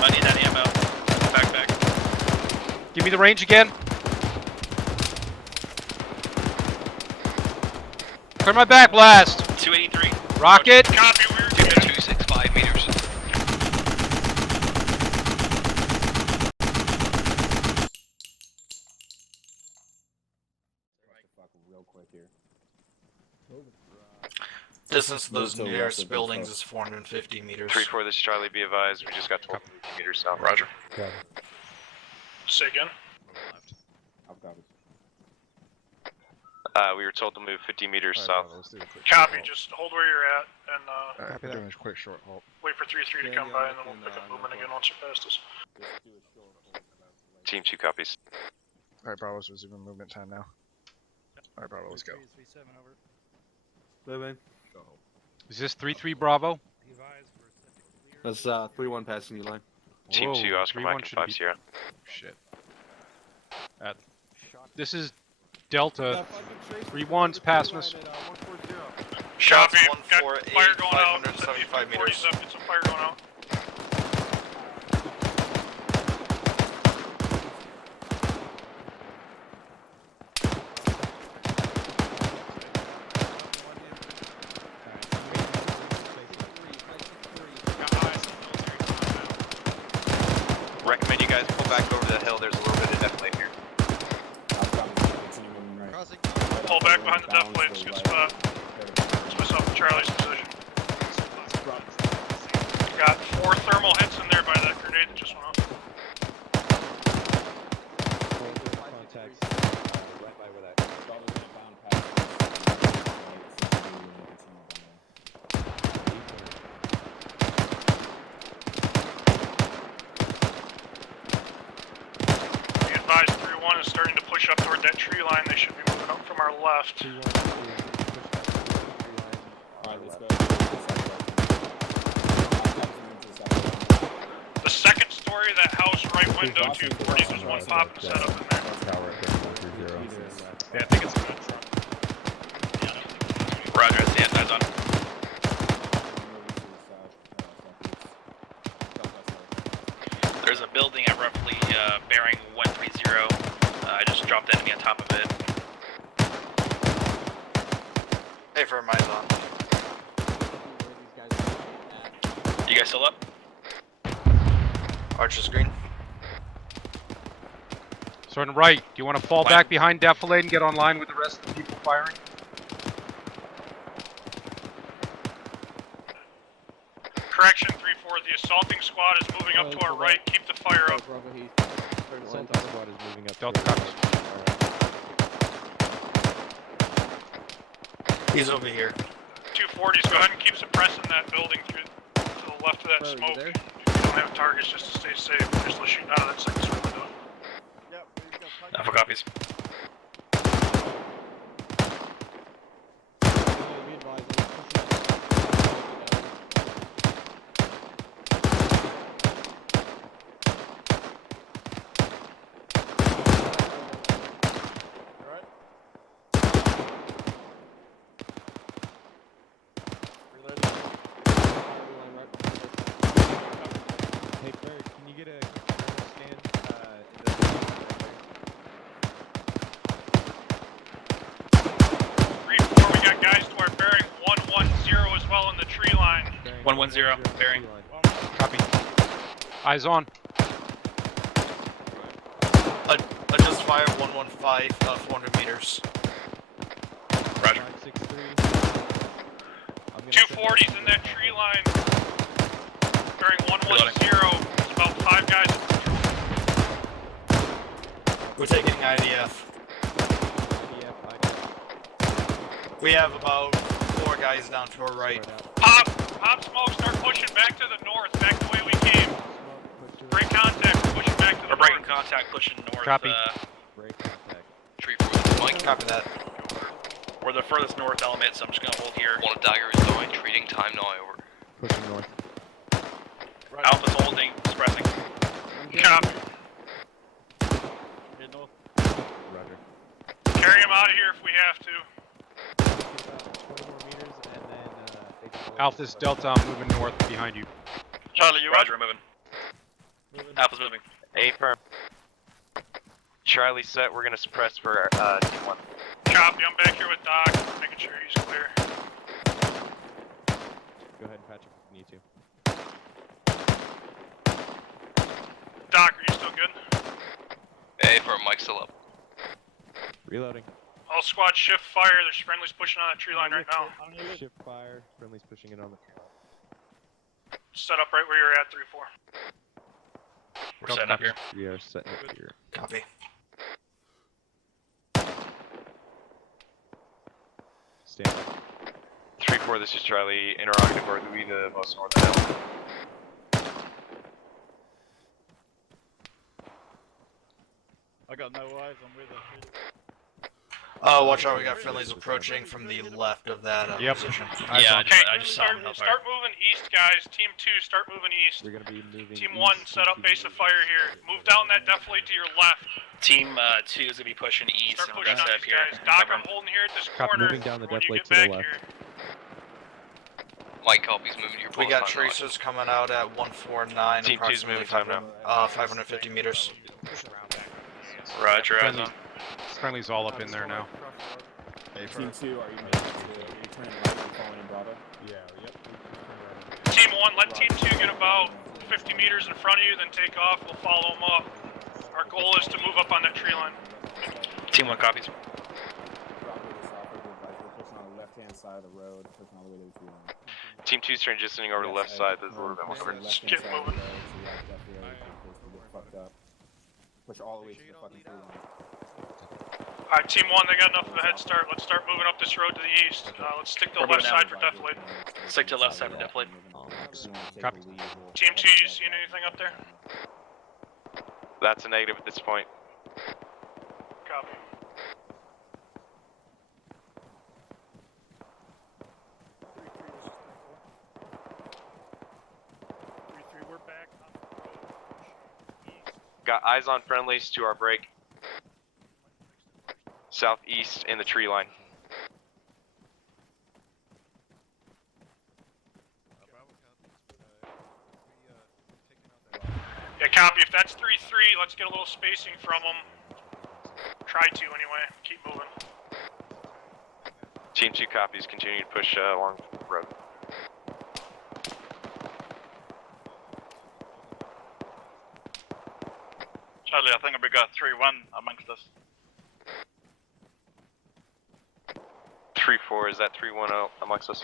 I need that ammo. Backpack. Give me the range again. Turn my back blast. 283. Rocket. Copy, we're 265 meters. Real quick here. Distance to those nearest buildings is 450 meters. 3-4, this is Charlie, be advised, we just got 12 meters south. Roger. Okay. Say again. I've got it. We were told to move 50 meters south. Copy, just hold where you're at and Copy that. Quick short halt. wait for 3-3 to come by and then we'll pick up movement again once you're past us. Team 2 copies. Alright, Bravo's resuming movement time now. Alright, Bravo, let's go. Is this 3-3 Bravo? That's 3-1 passing you line. Team Whoa, 2, Oscar 3-1 Mike, should 5 be- Sierra. Shit. This is Delta. 3-1's passing us. Copy, got 148, fire going out. 575 40s meters. up, get some fire going out. Recommend you guys pull back over the hill, there's a little bit of death lane here. Pull back behind the death plate, it's a good spot. It's myself and Charlie's position. Got 4 thermal hits in there by that grenade that just went off. Be advised, 3-1 is starting to push up toward that tree line. They should be moving up from our left. The second story of that house, right window, 240s, there's one pop set up in there. Yeah, I think it's a good truck. Roger, that's the anti on. There's a building at roughly bearing 130. I just dropped enemy on top of it. Hey, for my zone. You guys still up? Archer's green. Starting right. Do you want to fall back behind Defilade and get online with the rest of the people firing? Correction, 3-4, the assaulting squad is moving up to our right. Keep the fire up. Delta copies. He's over here. 240s, go ahead and keep suppressing that building through to the left of that smoke. If you don't have targets, just to stay safe. Just let shooting out of that second swing window. Alpha copies. Hey Claire, can you get a stand We got guys to our bearing 110 as well in the tree line. 110, bearing. Copy. Eyes on. I just fired 115, 400 meters. Roger. 240s in that tree line. Bearing 110. There's about 5 guys. We're taking IDF. We have about 4 guys down to our right. Pop smoke, start pushing back to the north, back the way we came. Break contact, pushing back to the north. Breaking contact, pushing north. Copy. Tree 4. Mike, copy that. We're the furthest north element, so I'm just gonna hold here. One dagger is going, treating time now over. pushing north? Alpha's holding, expressing. Copy. Roger. Carry him out of here if we have to. Alpha's Delta, I'm moving north behind you. Charlie, you Roger, moving. Alpha's moving. A firm. Charlie set, we're gonna suppress for team 1. Copy, I'm back here with Doc, making sure he's clear. Go ahead and patch up if you need to. Doc, are you still good? A for Mike still up. Reloading. All squad shift fire, there's friendlies pushing on that tree line right now. Shift fire. Friendly's pushing it on the tree line. Set up right where you're at, 3-4. We're setting up here. We are setting up here. Copy. Stand by. 3-4, this is Charlie. Interrogative, or we the most northern hill. I got no eyes, I'm with it. Watch out, we got friendlies approaching from the left of that position. Yeah, Okay, I just saw him. start moving east, guys. Team 2, start moving east. We're gonna be moving. Team 1, set up base of fire here. Move down that defilade to your left. Team 2 is gonna be pushing east. Start And we're pushing gonna on set up these here. guys. Doc, Cover I'm 'em. holding here at this Copy, corner. moving down the when you defilade get to the back left. here. Mike Coffey's moving to your We post got time tracers coming out at 149, Team 2's approximately moving time now. 550 meters. Roger, eyes Friendly's, on. friendly's all up in there now. A firm. Team 2, are you turning right and following in Bravo? Yeah. Yep. Team 1, let Team 2 get about 50 meters in front of you, then take off. We'll follow them up. Our goal is to move up on that tree line. Team 1 copies. Bravo to south of the advice. We're pushing on the left-hand side of the road, pushing all the way to the tree line. Team 2's transitioning over to the left side, there's a little bit more Left-hand coordinates. Get side of moving. the road, so yeah, definitely get fucked up. Push all the way to the fucking tree line. Alright, Team 1, they got enough of a head start. Let's start moving up this road to the east. Let's stick to the left side for defilade. Stick to the left side for defilade. Copy. Team 2, you seeing anything up there? That's a negative at this point. Copy. We're back on the road. East. Got eyes on friendlies to our break. Southeast in the tree line. Yeah, copy. If that's 3-3, let's get a little spacing from them. Try to, anyway. Keep moving. Team 2 copies, continue to push along the road. Charlie, I think we got 3-1 amongst us. 3-4, is that 3-1 amongst us?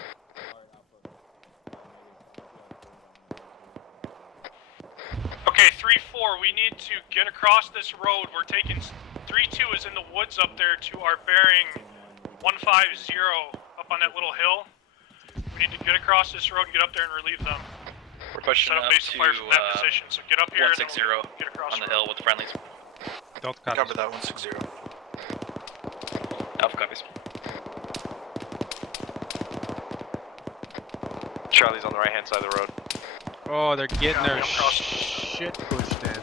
Okay, 3-4, we need to get across this road. We're taking... 3-2 is in the woods up there to our bearing 150 up on that little hill. We need to get across this road and get up there and relieve them. We're pushing Set up up base of to fire from that position, so get up here and then 160 we'll get across on the road. hill with the friendlies. Delta copies. Cover that 160. Alpha copies. Charlie's on the right hand side of the road. Oh, they're getting Yeah, their I'm crossing. shit pushed in.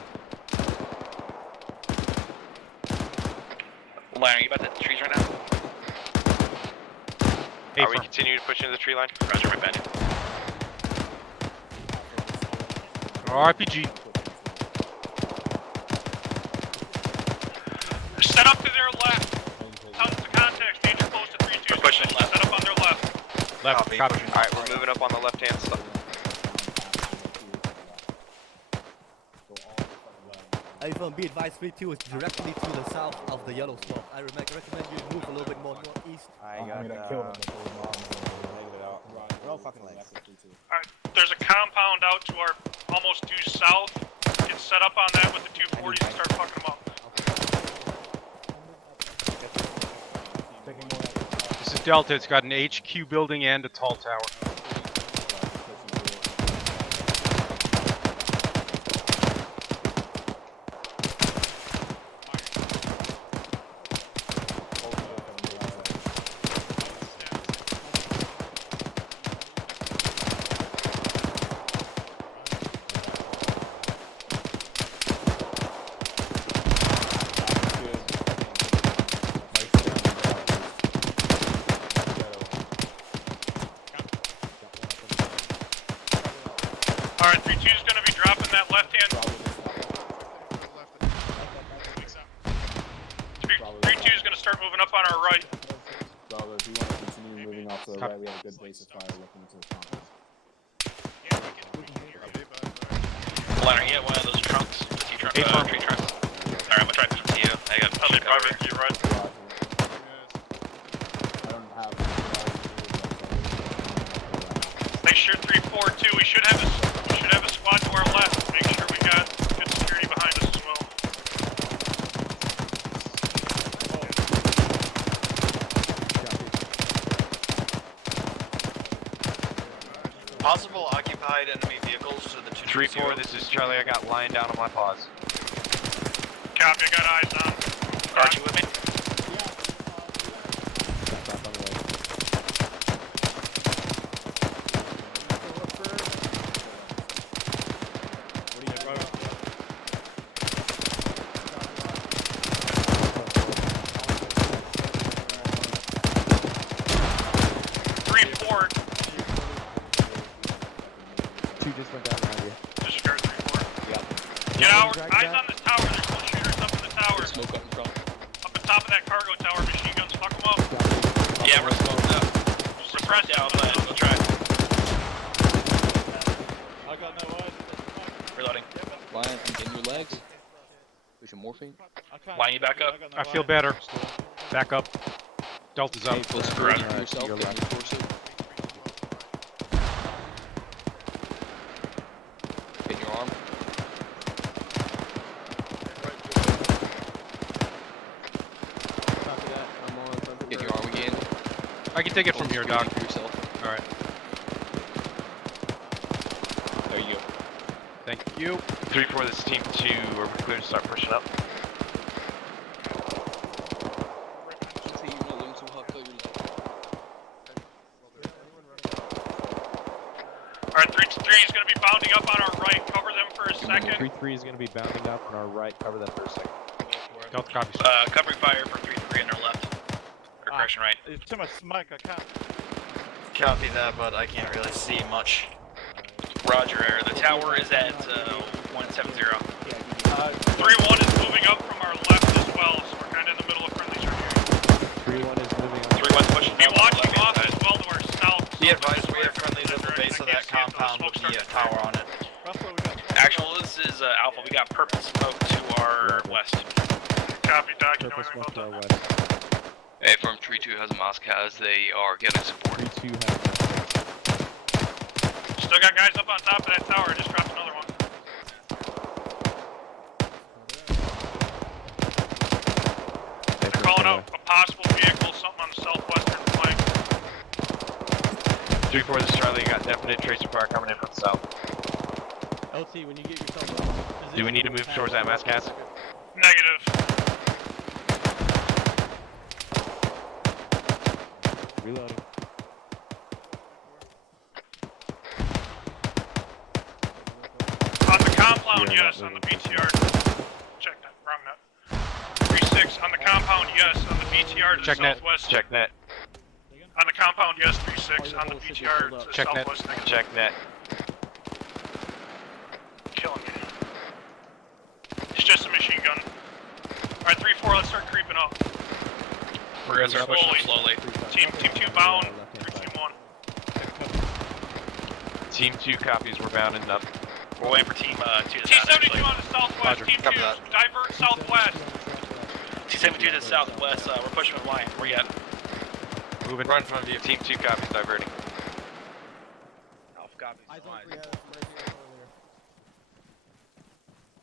Lion, are you about to hit the trees right now? A Are we firm. continuing to push into the tree line? Roger, right back. RPG. Set up to their left. Tons of contacts, danger close to 3-2. We're pushing left. Set up on their left. Left. Copy. Copy. Alright, we're moving up on the left hand side. Ivan, be advised, 3-2 is directly to the south of the yellow slope. I recommend you move a little bit more northeast. I got we're all fucking legs. Alright, there's a compound out to our almost due south. Get set up on that with the 240s and start fucking them up. This is Delta. It's got an HQ building and a tall tower. Alright, 3-2 is going to be dropping that left hand start moving up on our right. Bravo, if you want to continue moving off to the right, we have a good base of fire looking into the compound. Liner, you have one of those trunks? Tree trunks? Alright, I'm gonna try to push them to you. I got I'll be private to you, right? I don't have. Make sure 3-4-2. We should have a squad to our left. Make sure we got good security behind us as well. Possible occupied enemy vehicles to the 3-4, this is Charlie. I got lying down on my paws. Copy, I got eyes on. Archie with me? Two just went down around you. Disregard 3-4. Yeah. Get out. Eyes on this tower. There's no shooters up in the tower. Smoke up in front. Up on top of that cargo tower. Machine guns. Fuck them up. Yeah, we're smoked up. Just suppress down, them. but we'll try. I got no eyes. Reloading. Lion, I'm getting your legs. There's your morphine. Line you back up. I feel better. Back up. Delta's up. Hey, full Right. security for yourself. Your Get left. your torso. Get your arm. Copy that. I'm on front of Get the your arm again. I can take it Full from here, security Doc. for yourself. Alright. There you go. Thank you. 3-4, this is Team 2. Are we clear to start pushing up? Alright, 3-3 is going to be bounding up on our right. Cover them for a second. 3-3 is going to be bounding up on our right. Cover them for a second. Delta copies. Covering fire for 3-3 on our left. Or correction, right. It's too much smoke, I can't. Copy that, but I can't really see much. Roger, the tower is at 170. 3-1 is moving up from our left as well, so we're kind of in the middle of friendlies right here. 3-1 is moving on. 3-1 pushing. Be watching off as well to our south. Be advised, we have friendlies at the base of that compound with the tower on it. Russell, we got. Actual, this is Alpha. We got purple smoke to our west. Copy, Doc. You know Purple anything smoke to our about west. Hey, from Tree 2 has Moscows. They are getting support. 3-2 has. Still got guys up on top of that tower. I just dropped another one. They're calling out a possible vehicle, something on the southwestern flank. 3-4, this is Charlie. Got definite tracer fire coming in from the south. LT, when you get yourself up. Do we need to move towards that mass cast? Negative. Reloading. On the compound, Yeah, yes. not On the moving. BTR. Check that. Wrong net. 3-6. On the compound, yes. On the BTR to the Check net. southwest. Check net. On the compound, yes. 3-6. On the BTR to the Check net. southwest. Negative. Check net. Killing me. It's just a machine gun. Alright, 3-4, let's start creeping up. We're going to start pushing Slowly. slowly. Team 2 bound, 3-2-1. Team 2 copies. We're bounding up. We're waiting for Team 2 to down, T-72 actually. on the southwest, Roger. Team 2, Copy that. divert southwest. T-72 to the southwest. We're pushing with line. Where you at? Moving. Right in front of you. Team 2 copies diverting. Alpha copies. Eyes on 3.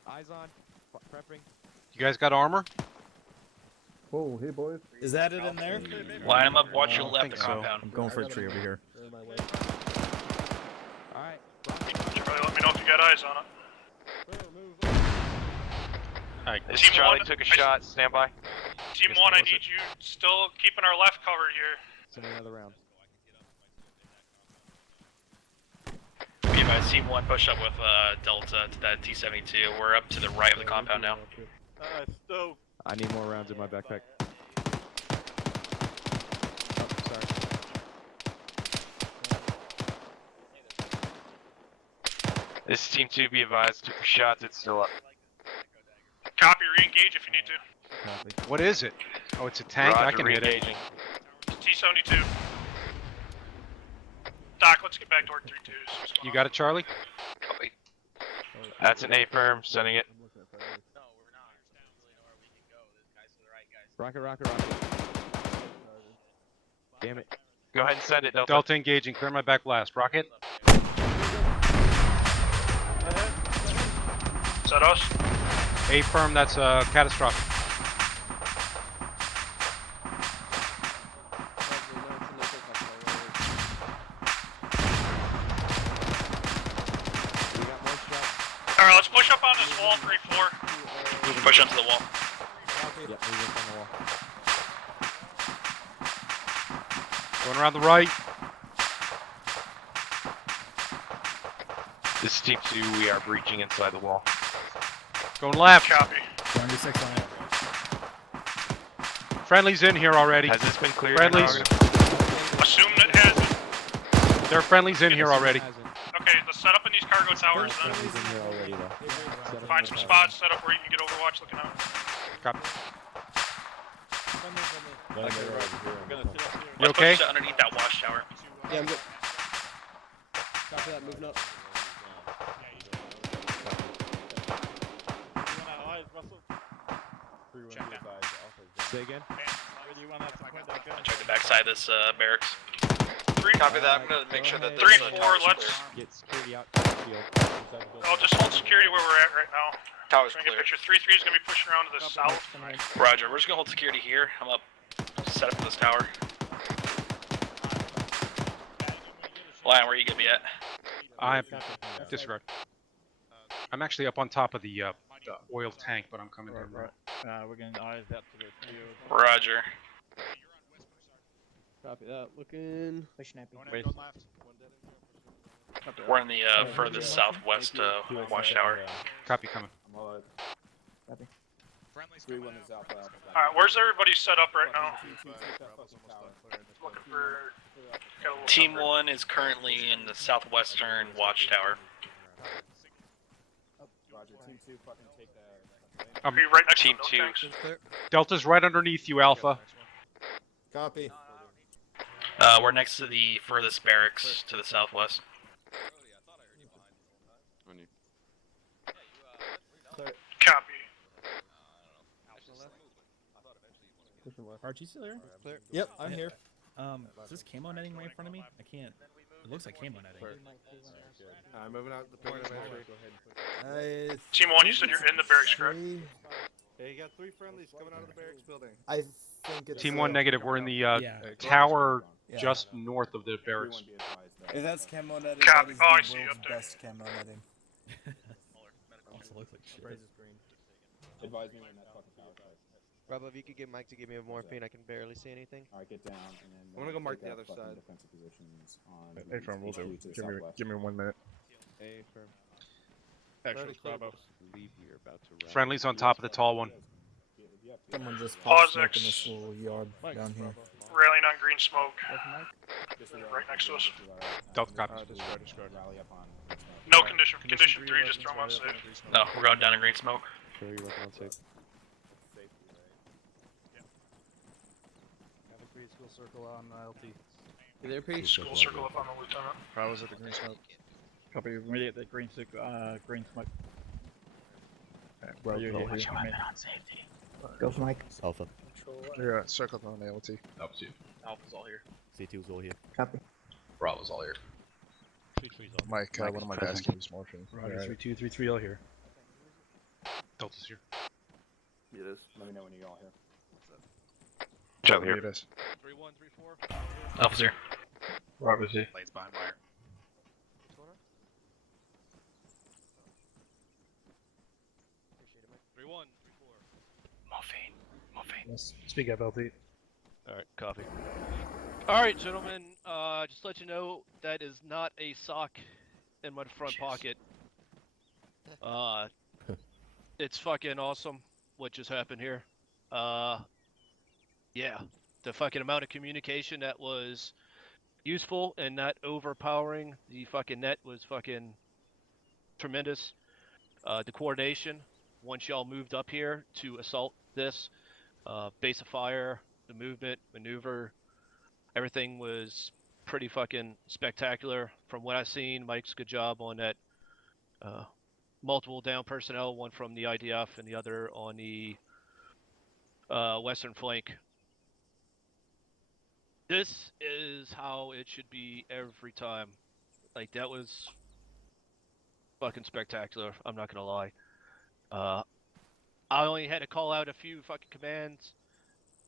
Eyes on. Prepping. You guys got armor? Oh, hey boys. Is that it in there? Line them up. Watch your left think of so. compound. Going for a tree over here. Alright. Charlie, let me know if you got eyes on it. Alright. This Team is Charlie 1, took a shot. Stand by. Team 1, I need you still keeping our left covered here. Send another round. Be advised, Team 1 push up with Delta to that T-72. We're up to the right of the compound now. Still. I need more rounds in my backpack. Oh, sorry. This is Team 2. Be advised. Took a shot. It's still up. Copy, re-engage if you need to. Copy. What is it? Oh, it's a tank? I Roger, can hit it. re-engaging. T-72. Doc, let's get back to work 3-2s. You got it, Charlie? Copy. That's an A-firm, sending it. Rocket, rocket, rocket. Damn it. Go ahead and send it, Delta. Delta engaging. Clear my back blast. Rocket? Is that us? A firm, that's catastrophic. Alright, let's push up on this wall, 3-4. We can push onto the wall. Yeah, he's on the wall. Going around the right. This is Team 2, we are breaching inside the wall. Going left. Copy. 26 on it. Friendly's in here already. Has this been cleared? Friendlies. Assume it has. There are friendlies in here already. Okay, let's set up in these cargo towers then. He's in here already, though. Find some spots, set up where you can get Overwatch looking out. Copy. We're gonna sit up here. You Let's okay? push to underneath that watchtower. Yeah, I'm good. Copy that, moving up. You wanna eyes, Russell? Say again? Where do you want us to point that gun? Check the backside of this barracks. Copy that. I'm gonna make sure that 3-4, let's. Get security out to the field. I'll just hold security where we're at right now. Tower's Trying to clear. get picture. 3-3 is gonna be pushing around to the south. Roger, we're just gonna hold security here. I'm up. Set up this tower. Lion, where you gonna be at? I'm disregard. I'm actually up on top of the oil tank, but I'm coming down. Right. We're getting eyes out to the field. Roger. Copy that, looking. Wait. We're in the furthest southwest watchtower. Copy coming. I'm all right. 3-1 is out. Alright, where's everybody set up right now? Looking for. Got a little Team suburb. 1 is currently in the southwestern watchtower. Roger, Team 2, fucking take that. Are you right next Team to 2. the tanks? Delta's right underneath you, Alpha. Copy. We're next to the furthest barracks to the southwest. Copy. Archie still here? Clear. Yep, I'm here. Is this camo netting right in front of me? I can't. It looks like camo netting. I'm moving out the point of entry. Team 1, you said you're in the barracks, correct? Hey, you got 3 friendlies coming out of the barracks building. I think it's Team 1 negative. We're in the Yeah. tower just north of the barracks. If that's camo netting, Copy. Oh, I see you up there. best camo netting. Also looks like shit. Advise me when that fucking tower starts. Bravo, if you could get Mike to give me a morphine, I can barely see anything. Alright, get down and then. I'm gonna go mark take the out other fucking side. Defensive positions on. A firm will do. HQ to the southwest. Give me 1 minute. A firm. Actually, Bravo. Leave here, about to run. Friendly's on top of the tall one. Someone just Pause smoke in X. this little yard down here. Railing on green smoke. Right next to us. Delta copies. Rally up on. No condition. Condition 3, just throw them on safe. No, we're going down in green smoke. Sure, you're working on safe. Have a great school circle on LT. You there, P? School circle up on the lieutenant. Bravo's at the green smoke. Copy. Ready at the green smoke. Bro, You go here, ahead. here. Go for Mike. Alpha. Yeah, circled on ALT. Alpha's all here. C2's all here. Copy. Bravo's all here. Mike, one of my guys can use morphine. Roger, 3-2, 3-3 all here. Delta's here. It is. Let me know when you're all here. Charlie here. It is. 3-1, 3-4. Alpha's here. Bravo's here. Blades behind wire. What's going on? Appreciate it, Mike. 3-1, 3-4. Morphine. Speak up, LT. Alright, copy. Alright, gentlemen, just to let you know, that is not a sock in my front pocket. It's fucking awesome what just happened here. Yeah, the fucking amount of communication that was useful and not overpowering the fucking net was fucking tremendous. The coordination, once y'all moved up here to assault this, base of fire, the movement, maneuver, everything was pretty fucking spectacular. From what I've seen, Mike's good job on that. Multiple down personnel, one from the IDF and the other on the western flank. This is how it should be every time. Like, that was fucking spectacular, I'm not gonna lie. I only had to call out a few fucking commands.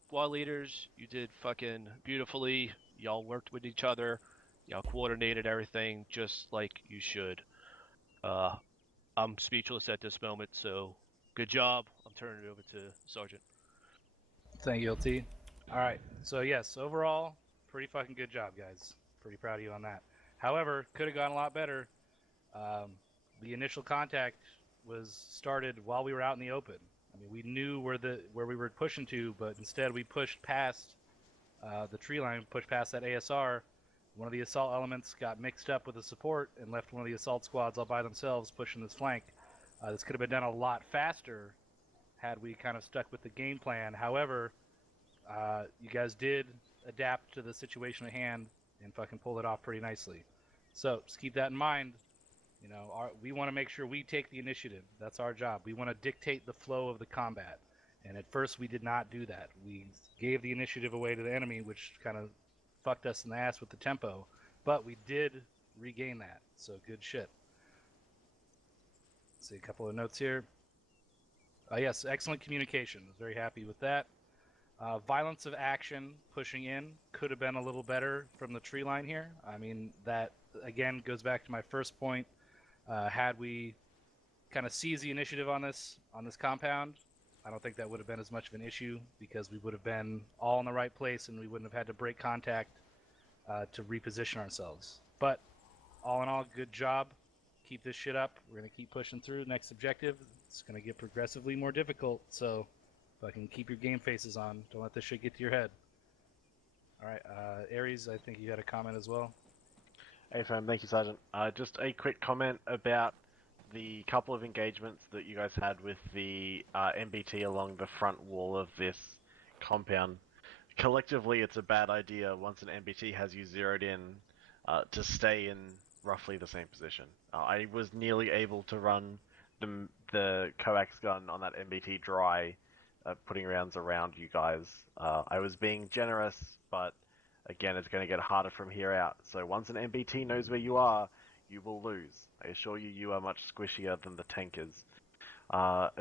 Squad leaders, you did fucking beautifully. Y'all worked with each other. Y'all coordinated everything just like you should. I'm speechless at this moment, so good job. I'm turning it over to Sergeant. Thank you, LT. Alright, so yes, overall, pretty fucking good job, guys. Pretty proud of you on that. However, could have gone a lot better. The initial contact was started while we were out in the open. I mean, we knew where we were pushing to, but instead we pushed past the tree line, pushed past that ASR. One of the assault elements got mixed up with the support and left one of the assault squads all by themselves pushing this flank. This could have been done a lot faster had we kind of stuck with the game plan. However, you guys did adapt to the situation at hand and fucking pulled it off pretty nicely. So just keep that in mind. You know, we want to make sure we take the initiative. That's our job. We want to dictate the flow of the combat. And at first we did not do that. We gave the initiative away to the enemy, which kind of fucked us in the ass with the tempo. But we did regain that. So good shit. Let's see a couple of notes here. Yes, excellent communication. Very happy with that. Violence of action pushing in could have been a little better from the tree line here. I mean, that again goes back to my first point. Had we kind of seized the initiative on this compound, I don't think that would have been as much of an issue because we would have been all in the right place and we wouldn't have had to break contact to reposition ourselves. But all in all, good job. Keep this shit up. We're going to keep pushing through. Next objective, it's going to get progressively more difficult, so fucking keep your game faces on. Don't let this shit get to your head. Alright, Aries, I think you had a comment as well. Hey fam, thank you Sergeant. Just a quick comment about the couple of engagements that you guys had with the MBT along the front wall of this compound. Collectively, it's a bad idea once an MBT has you zeroed in to stay in roughly the same position. I was nearly able to run the coax gun on that MBT dry, putting rounds around you guys. I was being generous, but again, it's going to get harder from here out. So once an MBT knows where you are, you will lose. I assure you, you are much squishier than the tank is.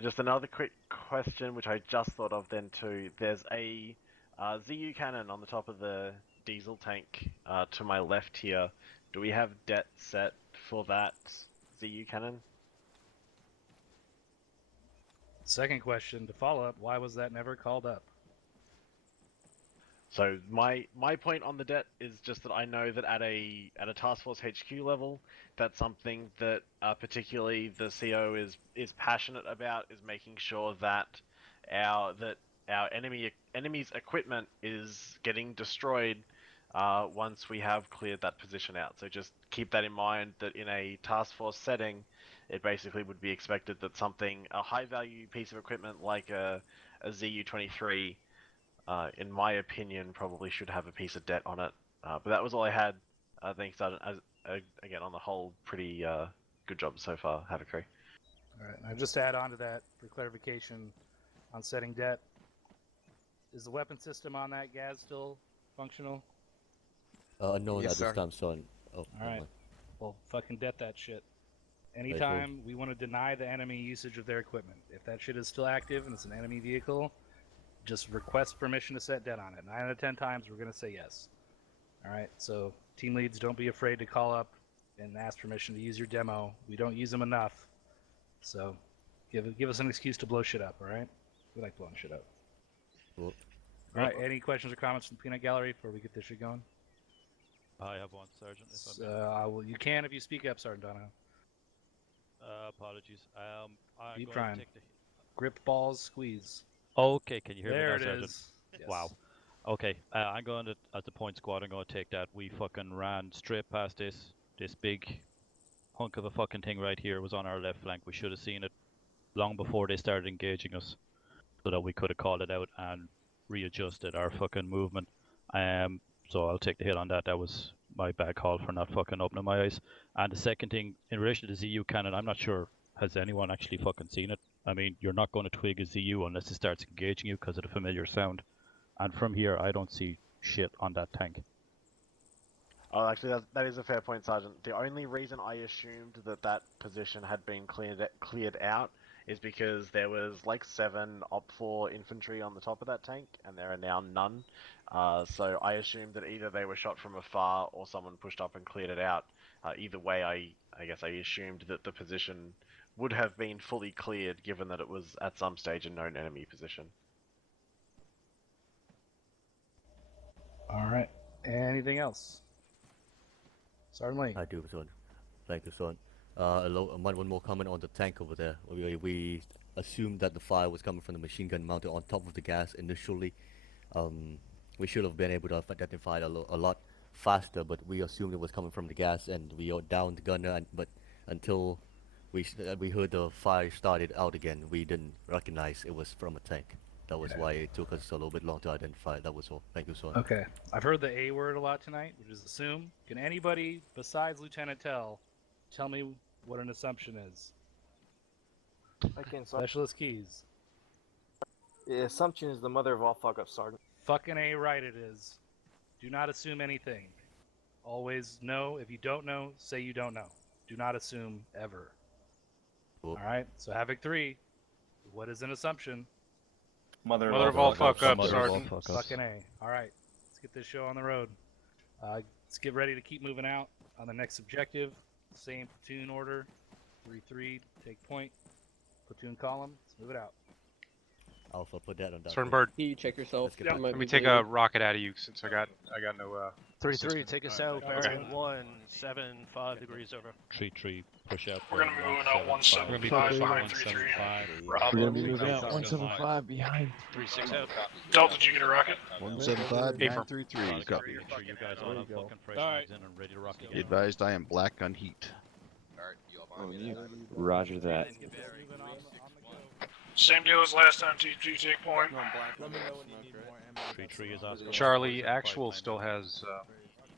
Just another quick question, which I just thought of then too. There's a ZU cannon on the top of the diesel tank to my left here. Do we have det set for that ZU cannon? Second question, to follow up, why was that never called up? So my point on the det is just that I know that at a task force HQ level, that's something that particularly the CO is passionate about, is making sure that our enemy's equipment is getting destroyed once we have cleared that position out. So just keep that in mind, that in a task force setting, it basically would be expected that a high value piece of equipment like a ZU-23, in my opinion, probably should have a piece of det on it. But that was all I had. Thanks, Sergeant. Again, on the whole, pretty good job so far, Havoc crew. Alright, and just to add on to that, for clarification on setting det, is the weapon system on that gas still functional? No, Yes, at this sir. time, son. Oh, Alright, well, fucking det that shit. Anytime we want to deny the enemy usage of their equipment, if that shit is still active and it's an enemy vehicle, just request permission to set det on it. 9 out of 10 times we're going to say yes. Alright, so team leads, don't be afraid to call up and ask permission to use your demo. We don't use them enough, so give us an excuse to blow shit up, alright? We like blowing shit up. Cool. Alright, any questions or comments from the Peanut Gallery before we get this shit going? I have one, Sergeant. If I may. You can if you speak up, Sergeant Donahoe. Apologies. I'm Keep going trying. to take the... Grip balls, squeeze. Okay, can you hear There me now, it Sergeant? is. Yes. Wow. Okay, I'm going to, as the point squad, I'm going to take that. We fucking ran straight past this big hunk of a fucking thing right here. It was on our left flank. We should have seen it long before they started engaging us. so that we could have called it out and readjusted our fucking movement. So I'll take the hit on that. That was my bad call for not fucking opening my eyes. And the second thing, in relation to the ZU cannon, I'm not sure, has anyone actually fucking seen it? I mean, you're not going to twig a ZU unless it starts engaging you because of the familiar sound. And from here, I don't see shit on that tank. Oh, actually, that is a fair point, Sergeant. The only reason I assumed that position had been cleared out is because there was like 7 Op4 infantry on the top of that tank, and there are now none. So I assumed that either they were shot from afar or someone pushed up and cleared it out. Either way, I guess I assumed that the position would have been fully cleared, given that it was at some stage a known enemy position. All right. Anything else? Certainly. I do, son. Thank you, son. One more comment on the tank over there. We assumed that the fire was coming from the machine gun mounted on top of the gas initially. We should have been able to identify it a lot faster, but we assumed it was coming from the gas, and we downed the gunner. But until we heard the fire started out again, we didn't recognize it was from a tank. That was why it took us a little bit long to identify it. That was all. Thank you, son. Okay. I've heard the A word a lot tonight, which is assume. Can anybody besides Lieutenant Tell me what an assumption is? I can. Specialist Keys. The assumption is the mother of all fuck-ups, Sergeant. Fucking A right it is. Do not assume anything. Always know. If you don't know, say you don't know. Do not assume ever. Cool. Alright, so Havoc 3. What is an assumption? Mother of all fuck-ups, Sergeant. Fucking A. Alright, let's get this show on the road. Let's get ready to keep moving out on the next objective. Same platoon order. 3-3, take point. Platoon column, let's move it out. Alpha, put that on that. Certain bird. You check yourself. Let me take a rocket out of you since I got no 3-3, take us out, bearing 175 degrees over. 3-3, push out. We're gonna be moving out 175 behind 3-3. We're gonna be moving out 175 behind. 3-6 out. Delta, did you get a rocket? 175 behind 3-3. Copy. Make sure you guys all have fucking fresh Alright. in and ready to rock again. Be advised, I am black on heat. Roger that. Same deal as last time, T2 take point. Let me know when you need more ammo. 3-3 is Oscar. Charlie actual still has,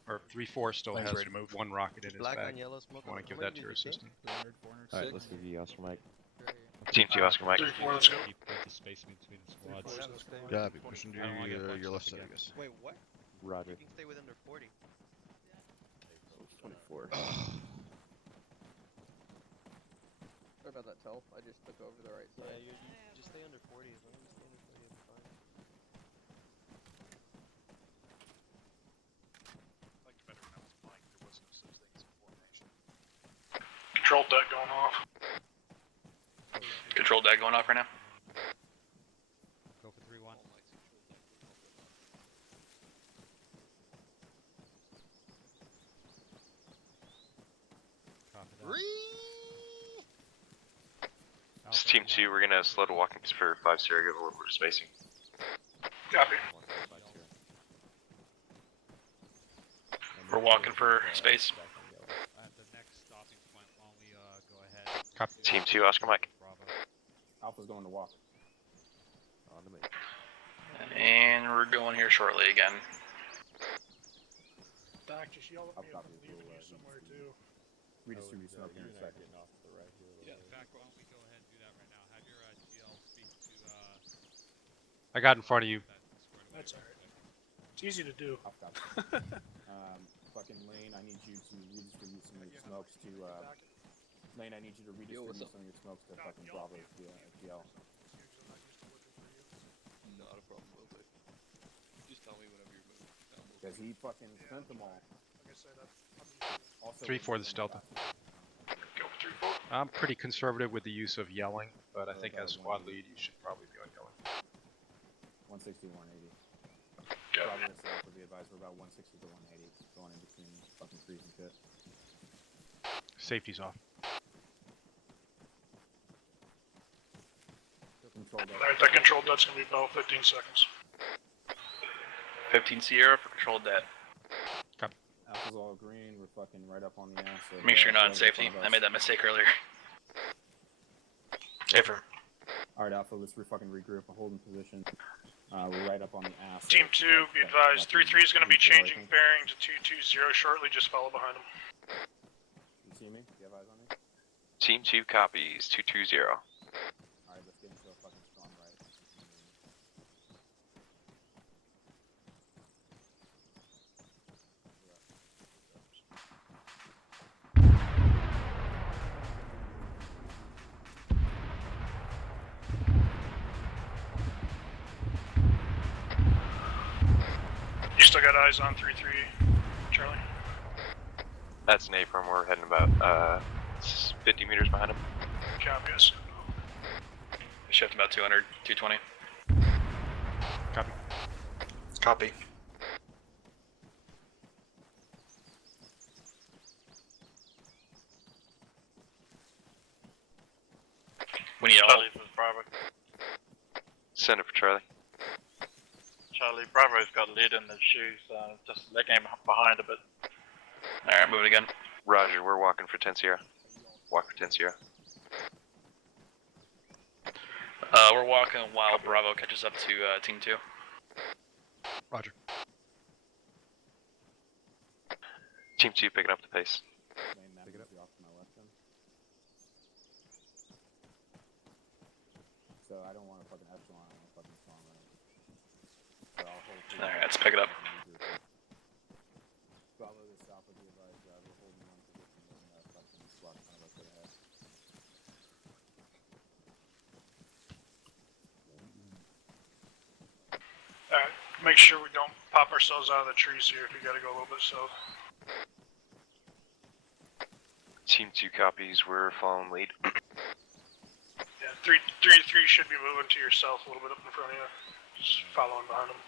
or 3-4 still has one rocket in his bag. I want to give that to your assistant. Alright, let's give you Oscar Mike. Team 2, Oscar Mike. 3-4, let's go. Keep the space between the squads. Copy. Pushing to your left side, I guess. Wait, what? Roger. You can stay with under 40. 24. Sorry about that, Tell. I just took over the right side. Yeah, you just stay under 40. As long as you stay under 40, it's fine. Control deck going off. Control deck going off right now. Go for 3-1. Copy that. This is Team 2, we're gonna slow to walking for 5 Sierra, give a little bit of spacing. Copy. We're walking for space. At the next stopping point, why don't we go ahead? Copy. Team 2, Oscar Mike. Bravo. Alpha's going to walk. On the me. And we're going here shortly again. Doc, just yell at me if Up top I'm is leaving you somewhere too. Redistribute smoke in a second. Yeah, in fact, why don't we go ahead and do that right now? Have your GL speak to I got in front of you. That's alright. It's easy to do. Up top. Fucking Lane, I need you to redistribute some of your smokes to, Lane, I need you to redistribute some of your smokes to fucking Bravo GL. Not a problem, will do. Just tell me whenever you're moving. Because he fucking sent them all. Like I said, Also, 3-4 this Delta. Go for 3-4. I'm pretty conservative with the use of yelling, but I think as squad lead, you should probably be on yelling. 160 to 180. Go. Bravo and South would be advised for about 160 to 180. Going in between fucking freeze and pit. Safety's off. Control deck. Alright, that control deck's gonna be about 15 seconds. 15 Sierra for control deck. Alpha's all green. We're fucking right up on the ass. Of, Make sure you're not in whoever's in safety. front of I us. made that mistake earlier. Affirm. Alright, Alpha, let's fucking regroup. We're holding position. We're right up on the ass. Team 2, be advised, 3-3 is going to be changing bearing to 2-2-0 shortly, just follow behind them. You see me? Do you have eyes on me? Team 2 copies, 220. Alright, let's get into a fucking strong right. You still got eyes on 3-3, Charlie? That's an A-firm, we're heading about 50 meters behind him. Copy, yes. Shift about 200, 220. Copy. Copy. We need all. Bravo. Send it for Charlie. Charlie, Bravo's got lead in his shoes, just legging him behind a bit. Alright, moving again. Roger, we're walking for 10 Sierra. Walk for 10 Sierra. We're walking while Bravo catches up to Team 2. Roger. Team 2 picking up the pace. Pick it up. Off to my left then. So I don't want a fucking echelon, I want a fucking strong right. So I'll hold Alright, let's pick it up. Bravo this south of the advice, we're holding one position and fucking squad kind of up to the head. Alright, make sure we don't pop ourselves out of the trees here if we gotta go a little bit south. Team 2 copies, we're following lead. Yeah, 3-3 should be moving to your south a little bit up in front of you. Just following behind them.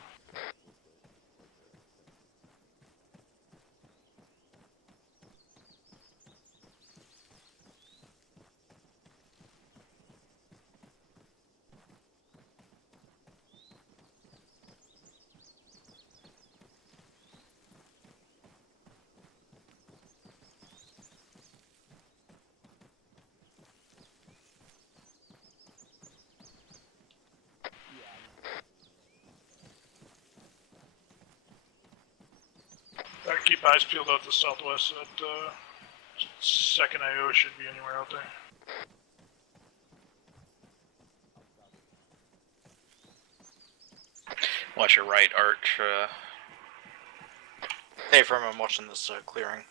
Keep eyes peeled out to the southwest. That second IO should be anywhere out there. Watch your right arch. Hey, firm, I'm watching this clearing.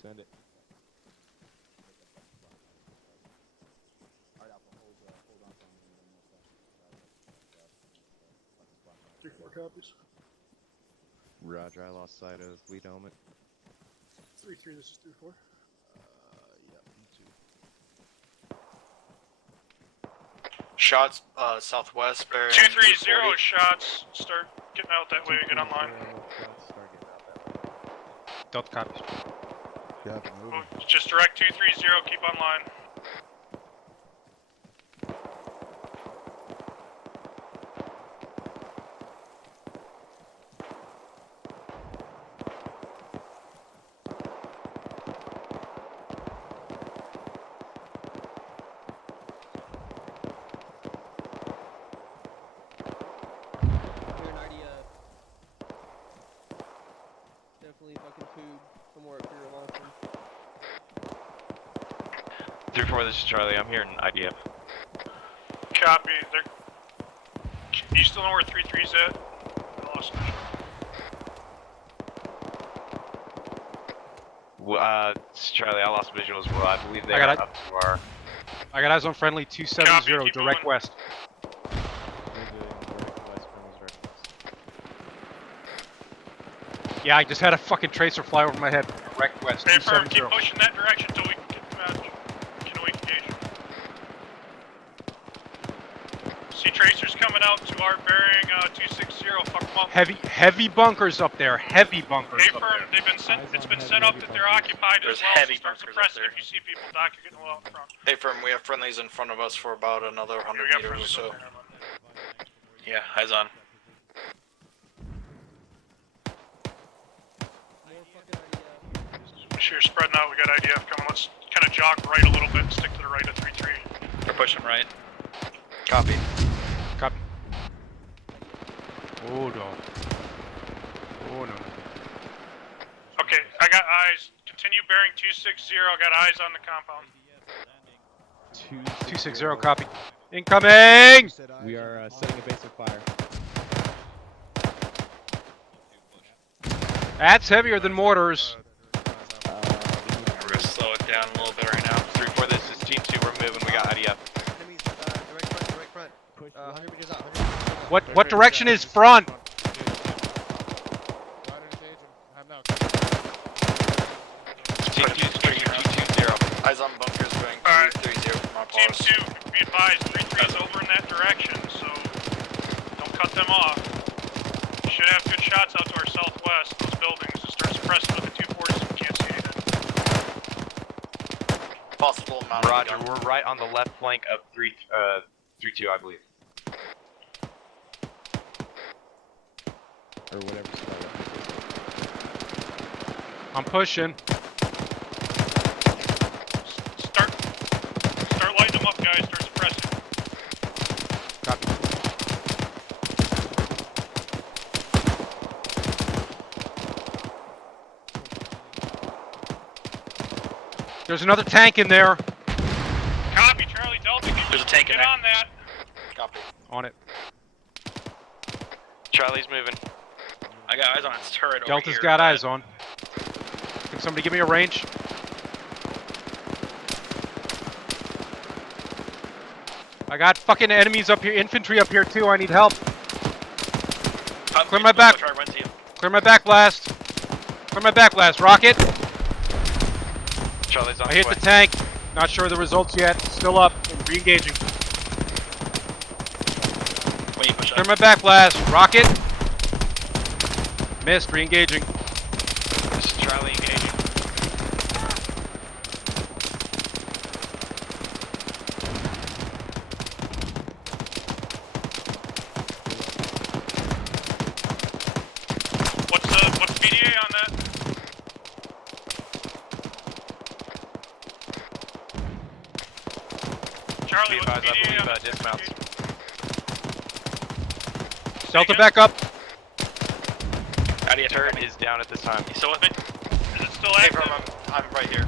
Send it. Alright, Alpha, hold on to him and then we'll set. 3-4 copies. Roger, I lost sight of lead helmet. 3-3, this is 3-4. Yeah, me too. Shots southwest bearing. 2-3-0 shots. Start getting out that way. Get online. Delta copies. Yeah, Oh, just direct 2-3-0. Keep online. Definitely fucking food from where you're launching. 3-4, this is Charlie. I'm here in IDF. Copy. You still know where 3-3's at? I lost him. This is Charlie. I lost visual as well. I believe they I are got it. up to our. I got eyes on friendly 270, direct moving. west. Yeah, I just had a fucking tracer fly over my head. Direct west, Hey, firm, 270. keep pushing that direction until we can get them out. Can we engage? See tracers coming out to our bearing 260. Fuck them up. Heavy bunkers up there. Heavy bunkers Hey, up firm, there. they've been sent. It's been set up that they're occupied There's as well. heavy So start bunkers up suppressing there. if you see people. Doc, you're getting a little out in front. Hey, firm, we have friendlies in front of us for about another 100 We got meters or friendlies so. up there, never mind. Yeah, eyes on. More fucking idea. sure you're spreading out. We got IDF coming. Let's kind of jog right a little bit and stick to the right of 3-3. We're pushing right. Copy. Copy. Oh no. Oh no. Okay, I got eyes. Continue bearing 260. I got eyes on the compound. 260, copy. Incoming! We are setting a base of fire. That's heavier than mortars. We're gonna slow it down a little bit right now. 3-4, this is Team 2. We're moving. We got IDF. Enemies, direct front. 100 meters out. 100 meters out. What direction is front? Team 2 straight 220. Eyes on bunkers going Alright. 3-0. My Team pause. 2, be advised, 3-3 is over in that direction, so don't cut them off. You should have good shots out to our southwest, those buildings. Just start suppressing with the 240s if we can't see anything. Possible amount. Roger, we're right on the left flank of 3-2, I believe. Or whatever spell it is. I'm pushing. Start lighting them up, guys. Start suppressing. Copy. There's another tank in there. Copy, Charlie Delta. There's a tank in Get there. on that. Copy. On it. Charlie's moving. I got eyes on its turret over Delta's here. got eyes on. Can somebody give me a range? I got fucking enemies up here, infantry up here too. I need help. Clear my back. Clear my back blast. Clear my back blast. Rocket. Charlie's on I hit the tank. Not sure of the results yet. Still up. Re-engaging. When you push Clear up. my back blast. Rocket. Missed. Re-engaging. This is Charlie engaging. What's BDA on that? Charlie, Be what's advised, I BDA believe on that? dismounts. Delta back up. IDF Turret is down at this time. You still with me? Is it still Hey, active? I'm right here.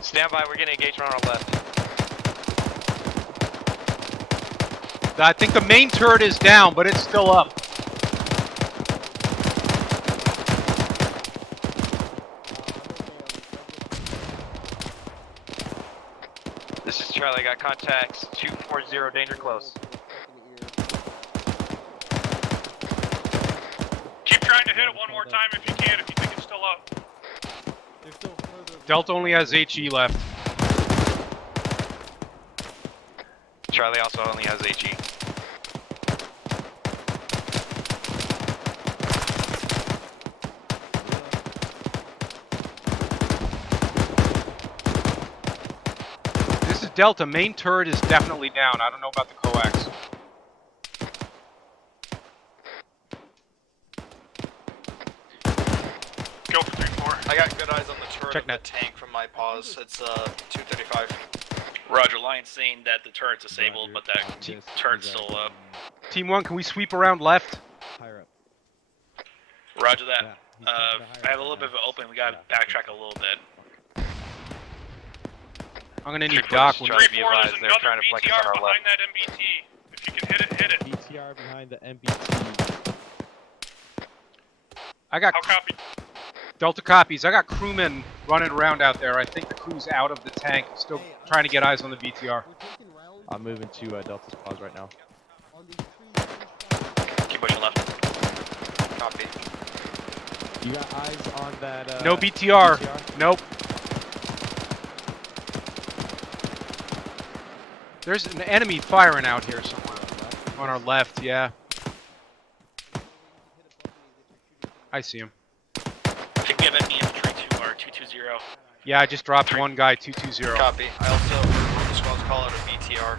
Stand by, we're getting engagement on our left. I think the main turret is down, but it's still up. This is Charlie, got contacts. 240, danger close. Keep trying to hit it one more time if you can, if you think it's still up. Delta only has HE left. Charlie also only has HE. This is Delta. Main turret is definitely down. I don't know about the coax. Go for 3-4. I got good eyes on the turret Check of the net. tank from my pause. It's 235. Roger, Lion's saying that the turret's disabled, but that turret's still up. Team 1, can we sweep around left? Higher up. Roger that. Yeah, he's taking a higher I have a little bit of an opening. We gotta backtrack a little bit. I'm gonna need 3-4, Doc. this is when- Charlie. 3-4, Be there's advised, they're another trying to flank us BTR on our behind left. that MBT. If you can hit it, hit it. BTR behind the MBT. I got How copy? Delta copies. I got crewmen running around out there. I think the crew's out of the tank. Still trying to get eyes on the BTR. I'm moving to Delta's pause right now. Keep pushing left. Copy. You got eyes on that? No BTR. Nope. There's an enemy firing out here somewhere. On our left, yeah. I see him. I think we have enemy infantry 220. Yeah, I just dropped one guy, 220. Copy. I also heard the squad's call out a BTR.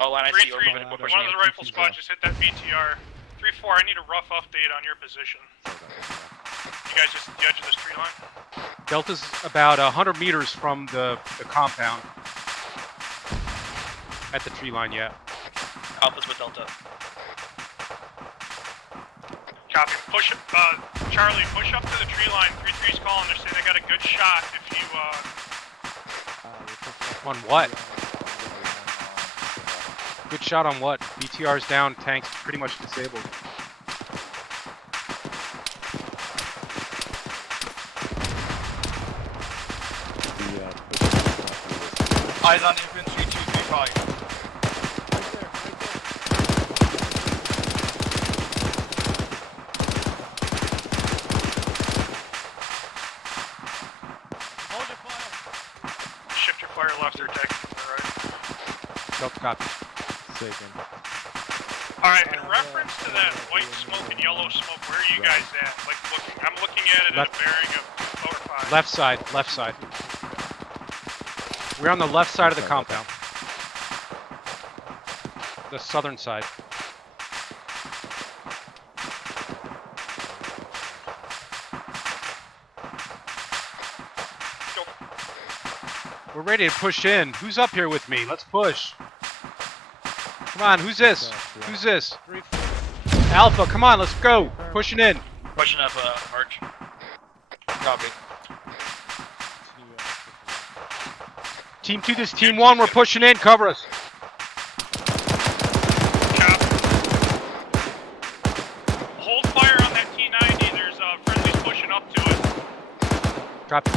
Oh, line, I see you. 3-3, one of the rifle squads just hit that BTR. 3-4, I need a rough update on your position. You guys just at the edge of this tree line? Delta's about 100 meters from the compound. At the tree line, yeah. Alpha's with Delta. Copy. Push up, Charlie, push up to the tree line. 3-3's calling. They're saying they got a good shot if you, On what? Good shot on what? BTR's down, tanks pretty much disabled. Eyes on infantry 235. hold your fire. Shift your fire left or deck right. Delta copy. Alright, in reference to that white smoke and yellow smoke, where are you guys at? Like looking, I'm looking at it at a bearing of 4 or 5. Left side, left side. We're on the left side of the compound. The southern side. Go. We're ready to push in. Who's up here with me? Let's push. Come on, who's this? Who's this? Alpha, come on, let's go. Pushing in. Pushing up, March. Copy. Team 2, this Team 1, we're pushing in. Cover us. Hold fire on that T90. There's friendlies pushing up to it. Copy.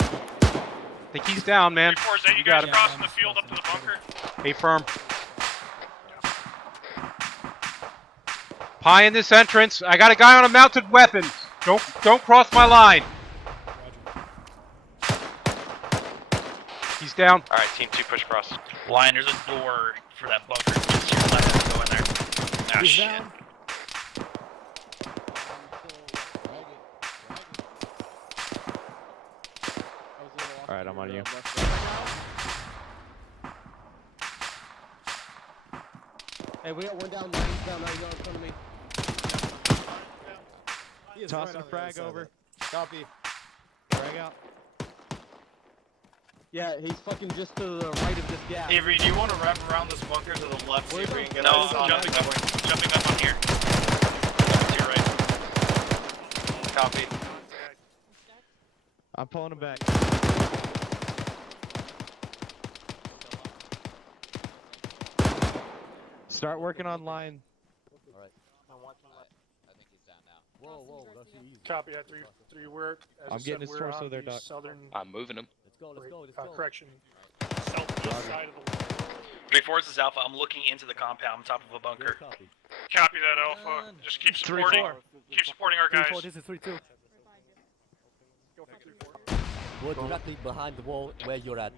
I think he's down, man. 3-4, is that you guys crossing the field up to the bunker? A firm. Pie in this entrance. I got a guy on a mounted weapon. Don't cross my line. He's down. Alright, team 2, push across. Lion, there's a door for that bunker. Just to your left, go in there. Ah, shit. Alright, I'm on you. Hey, we got one down, line's down, now you're in front of me. Tossing a frag over. Copy. Frag out. Yeah, he's fucking just to the right of this gap. Avery, do you want to wrap around this bunker to the left? See if we can get No, this I'm on jumping up on here. To your right. Copy. I'm pulling him back. Start working on line. Alright. I think he's down now. Whoa, that's easy. Copy that 3-3. We're, as I'm getting his torso there, Doc. Southern. I'm moving him. Let's go. Correction. Southeast side of the wall. 3-4, this is Alpha. I'm looking into the compound on top of a bunker. Copy. Copy that, Alpha. Just keep supporting. Keep supporting our guys. This is 3-2. We're directly behind the wall where you're at.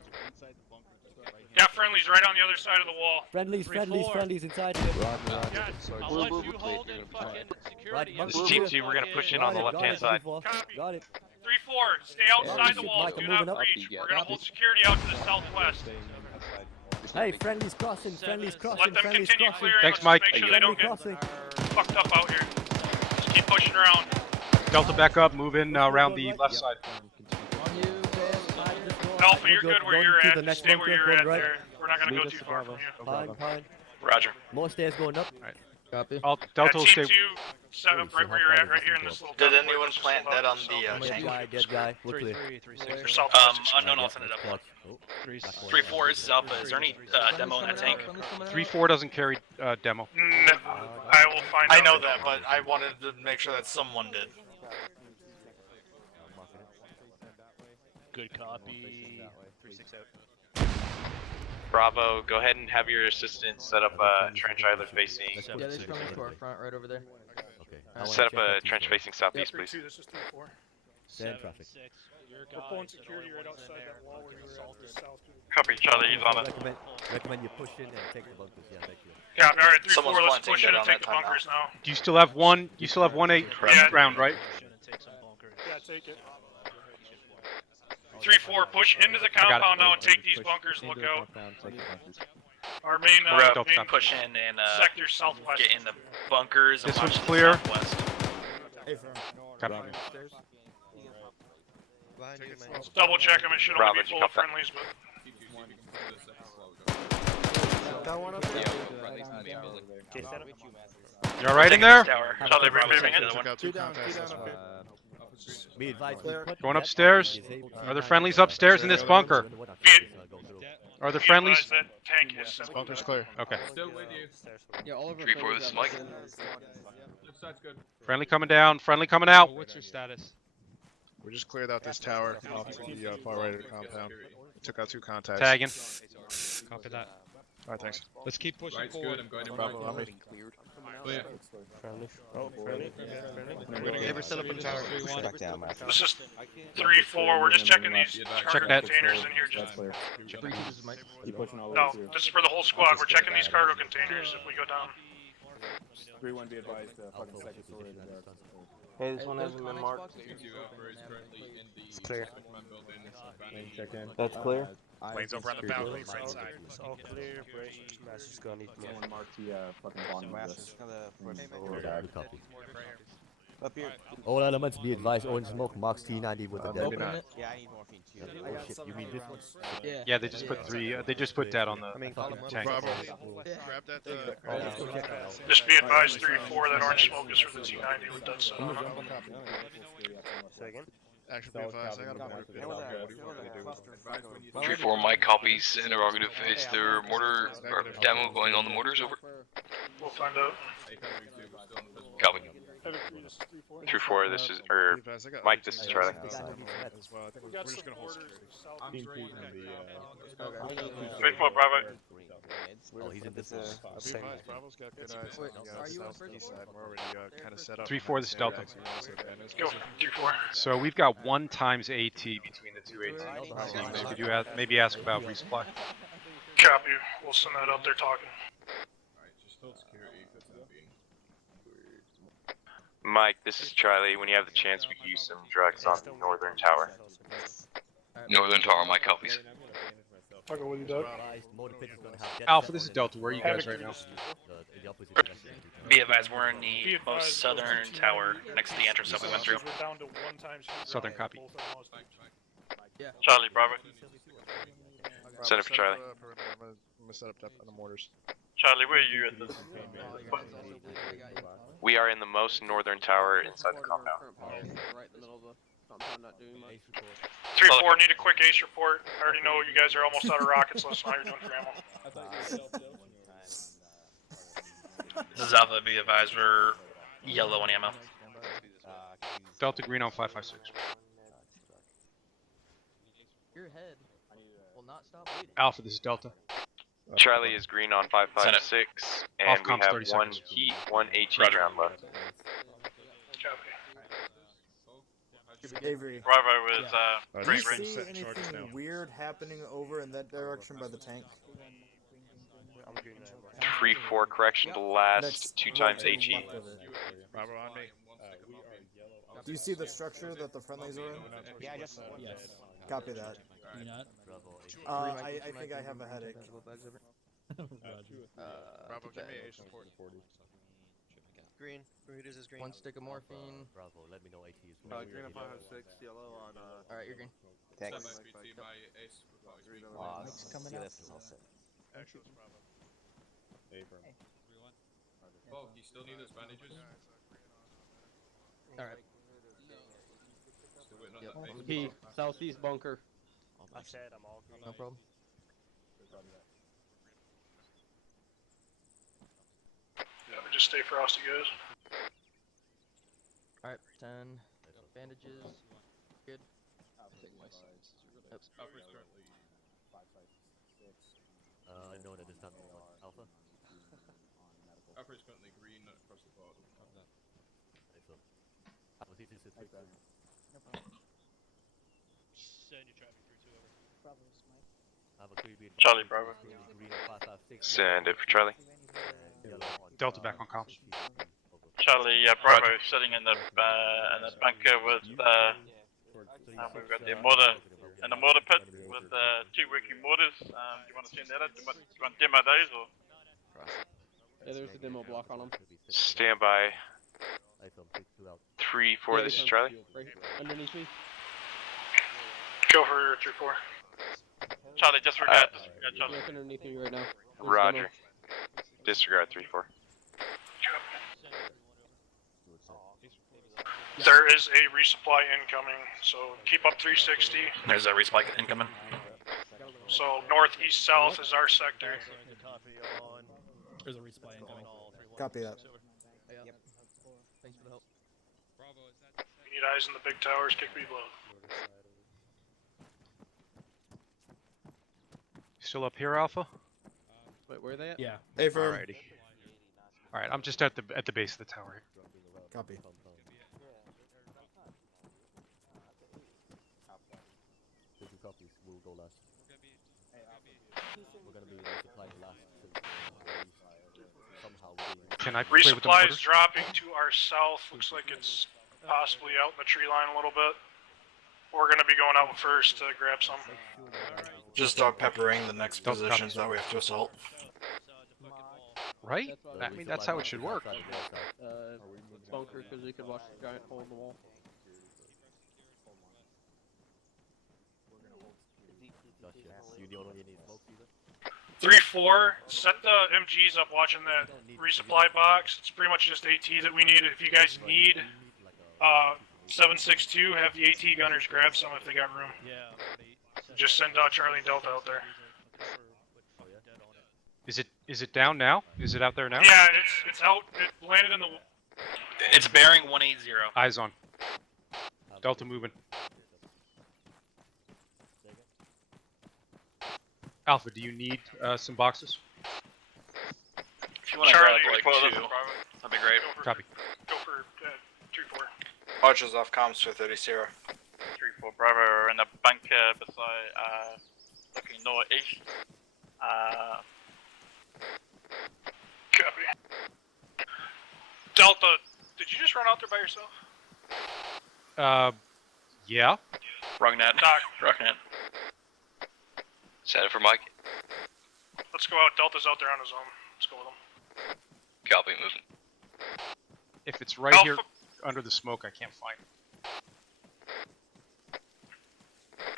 Got friendlies right on the other side of the wall. Friendlies inside of it. I'll let you hold in fucking security. Right, This is Team 2, we're gonna push in on the left-hand side. Got it. 3-4, stay outside the wall. Do not breach. We're gonna hold security out to the southwest. Hey, friendlies crossing. Let them continue clearing. Thanks, Let's Mike. make sure they don't get fucked up out here. Just keep pushing around. Delta back up, move in around the left side. Alpha, you're good where you're at. Just stay where you're at there. We're not gonna go too far from you. Fine. Roger. More stairs going up. Copy. Delta will stay. Team 2, set up right where you're at, right here in this little. Did anyone plant that on the tank? Dead guy. We're clear. Unknown alternate up one. 3-4, this is Alpha. Is there any demo in that tank? 3-4 doesn't carry demo. No, I will find out. I know that, but I wanted to make sure that someone did. Good copy. 3-6 out. Bravo, go ahead and have your assistant set up a trench either facing. Yeah, they're coming to our front, right over there. Okay. Set up a trench facing southeast, please. 3-2, this is 3-4. Stand traffic. We're pulling security right outside that wall where you were at, just south. Copy, Charlie, he's on it. Recommend you push in and take the bunkers. Yeah, thank you. Yeah, alright, 3-4, Someone's let's planting push in that and on take that the bunkers now. Do you still have one? You still have 1-8 round, right? Yeah, take it. 3-4, push into the compound now and take these bunkers, look out. Our main, Main push in and sector southwest. get in the bunkers and This watch one's to the clear. southwest. Copy. Let's double check them. It should only be full of friendlies, but. You alright in there? Charlie, removing it. Took out 2 contacts. That's fine. Be advised, we put Going that upstairs? on the disabled Are there T90 friendlies on upstairs in this bunker? Are there friendlies? That tank is. Bunker's clear. Okay. Still with you. Yeah, all of our 3-4, this is Mike. Left side's good. Friendly coming down. Friendly coming out. What's your status? We just cleared out this tower off to the far right of the compound. Took out 2 contacts. Tagging. Copy that. Alright, thanks. Let's keep pushing Right's forward. good, I'm going in Bravo, right. on me. Clear. This is 3-4. We're just checking these cargo that. containers in here. Just Keep pushing all the no, way through. this is for the whole squad. We're checking these cargo containers if we go down. 3-1, be advised, fucking second story of the barracks. Hey, this one hasn't been marked. It's clear. Check in. That's clear. Lane's over on the balcony, right side. All clear. Master's gonna need Someone mark the fucking bottom of this. Good copy. All elements be advised, orange smoke marks T90 with the dead. Maybe not. Yeah, I need morphine too. Oh shit, you mean this one? Yeah. Yeah, they just put 3. They just put that on the tank. Bravo. Grab that. Just be advised, 3-4. That orange smoke is for the T90 with that sun on it. Action be advised. I got a board. 3-4, Mike copies. Interrogative. Is there mortar or demo going on the mortars? Over. We'll find out. Copy. 3-4, this is, or Mike, this is Charlie. We're just gonna hold security. 3-4, Bravo. Oh, he's in this one. Be advised, Bravo's got good eyes. Are you on first? East side. We're already kind of set up. 3-4, this is Delta. Go. 3-4. So we've got 1 times AT between the 2 ATs. Could you maybe ask about resupply? Copy. We'll send that out there talking. Mike, this is Charlie. When you have the chance, we could use some drugs on the northern tower. Northern tower, Mike copies. Alpha, this is Delta. Where are you guys right now? Be advised, we're in the most southern tower next to the entrance that we went through. Southern copy. Charlie, Bravo. Send it for Charlie. I'm gonna set up on the mortars. Charlie, where are you at this? We are in the most northern tower inside the compound. Right in the middle of the compound, not doing much. 3-4, need a quick ace report. I already know you guys are almost out of rockets. Let us know how you're doing for ammo. This is Alpha, be advised, we're yellow on ammo. Delta green on 556. Your head will not stop bleeding. Alpha, this is Delta. Charlie is green on 556, and Off we comms, have 30 1 seconds. heat, 1 HE round left. Avery, Bravo is, do you great range. see anything weird happening over in that direction by the tank? 3-4, correction to last Next 2 times right to the HE. left of it. Bravo on me. Do you see the structure that the friendlies are in? Yeah, yes. Copy that. You not? I think I have a headache. Bravo, give me a support. Green. Burritos is green. 1 stick of morphine. Bravo, let me know AT is well. Green on 506, yellow on Alright, you're green. Thanks. Mike's coming out. Actions, Bravo. Oh, you still need those bandages? Alright. Still waiting on that base. Southeast bunker. I said I'm all green. No problem. Yeah, we just stay frosty, guys. Alright, 10. Bandages. Good. Oops. No, that is not Alpha. Alpha is currently green across the board. Alpha, this is Send your traffic through 2 over. Charlie, Bravo. Send it for Charlie. Delta back on comms. Charlie, Bravo sitting in the bunker with, we've got the mortar, in the mortar pit with 2 working mortars. Do you want to send that out? Do you want to demo those or? Yeah, there's a demo block on them. Stand by. 3-4, this is Charlie. Right underneath me. Go for 3-4. Charlie, disregard, Charlie. Right underneath me right now. There's Roger. demo. Disregard 3-4. There is a resupply incoming, so keep up 360. There's a resupply incoming. So northeast south is our sector. There's a resupply incoming. Copy that. Yep. Thanks for the help. We need eyes in the big towers, kick me low. Still up here, Alpha? Wait, where are they at? Yeah. Hey, firm. Alrighty. Alright, I'm just at the base of the tower here. Copy. Copies. We'll go last. We're gonna be resupplying last. Somehow Can I play with the Resupply is mortars? dropping to our south. Looks like it's possibly out in the tree line a little bit. We're gonna be going out first to grab some. Just dog peppering the next Don't copy. positions that we have to assault. Right? I mean, that's how it should work. Bunker, because we could watch the giant hole in the wall. You don't need any smoke either? 3-4, set the MGs up watching that resupply box. It's pretty much just AT that we need. If you guys need 762, have the AT gunners grab some if they got room. Just send Charlie and Delta out there. Is it down now? Is it out there now? Yeah, it's out. It landed in the. It's bearing 180. Eyes on. Delta moving. Alpha, do you need some boxes? If you want to Charlie, grab like 2, that'd be great. Copy. Go for 2-4. Archers off comms for 30-0. 3-4 Bravo, we're in the bunker beside, looking northeast. Copy. Delta, did you just run out there by yourself? Yeah. Wrong net. Wrong net. Set it for Mike. Let's go out. Delta's out there on his own. Let's go with him. Copy, moving. If it's right here under the smoke, I can't find it.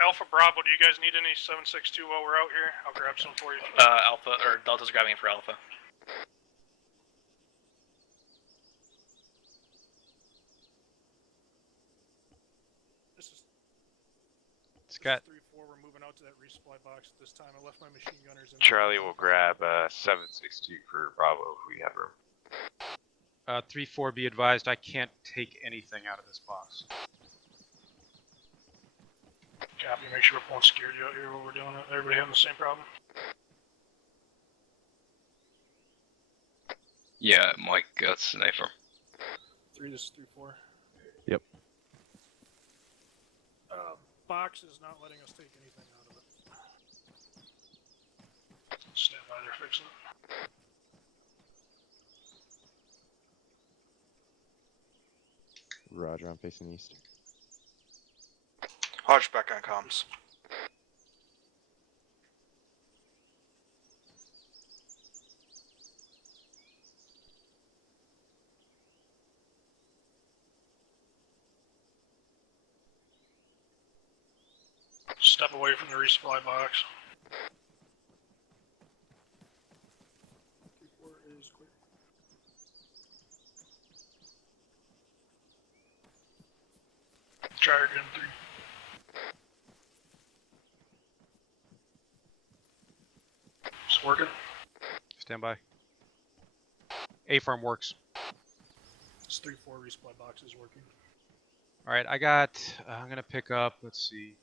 Alpha Bravo, do you guys need any 762 while we're out here? I'll grab some for you. Alpha, or Delta's grabbing for Alpha. Scott. 3-4, we're moving out to that resupply box at this time. I left my machine gunners in. Charlie will grab 762 for Bravo if we have room. 3-4, be advised, I can't take anything out of this box. Copy, make sure we're pulling security out here while we're doing it. Everybody having the same problem? Yeah, Mike, that's an A-firm. 3, this is 3-4. Yep. Box is not letting us take anything out of it. Stand by there, fixing it. Roger, I'm facing east. Hodge back on comms. Step away from the resupply box. 3-4 is quick. Charge in 3. It's working. Stand by. A-firm works. This 3-4 resupply box is working. Alright, I got, I'm gonna pick up, let's see.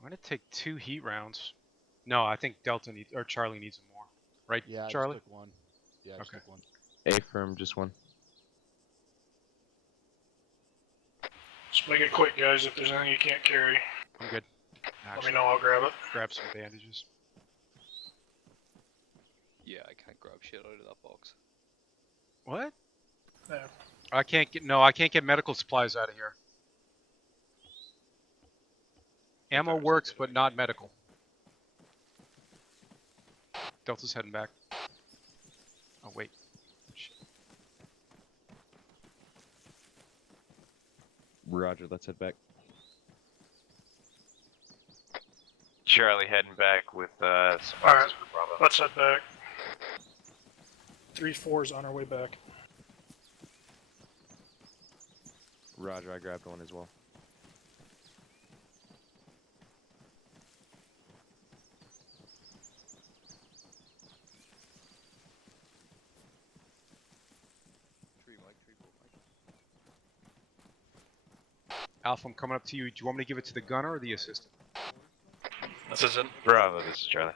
I'm gonna take 2 heat rounds. No, I think Delta needs, or Charlie needs more. Right, Yeah, I Charlie? just took one. Yeah, I just Okay. took one. A-firm, just one. Just make it quick, guys. If there's anything you can't carry, I'm good. let me know. I'll grab it. Grab some bandages. Yeah, I can't grab shit out of that box. What? Yeah. I can't get medical supplies out of here. Ammo works, but not medical. Delta's heading back. Oh, wait. Shit. Roger, let's head back. Charlie heading back with some Alright, boxes for Bravo. let's head back. 3-4's on our way back. Roger, I grabbed one as well. Alpha, I'm coming up to you. Do you want me to give it to the gunner or the assistant? This is it. Bravo, this is Charlie.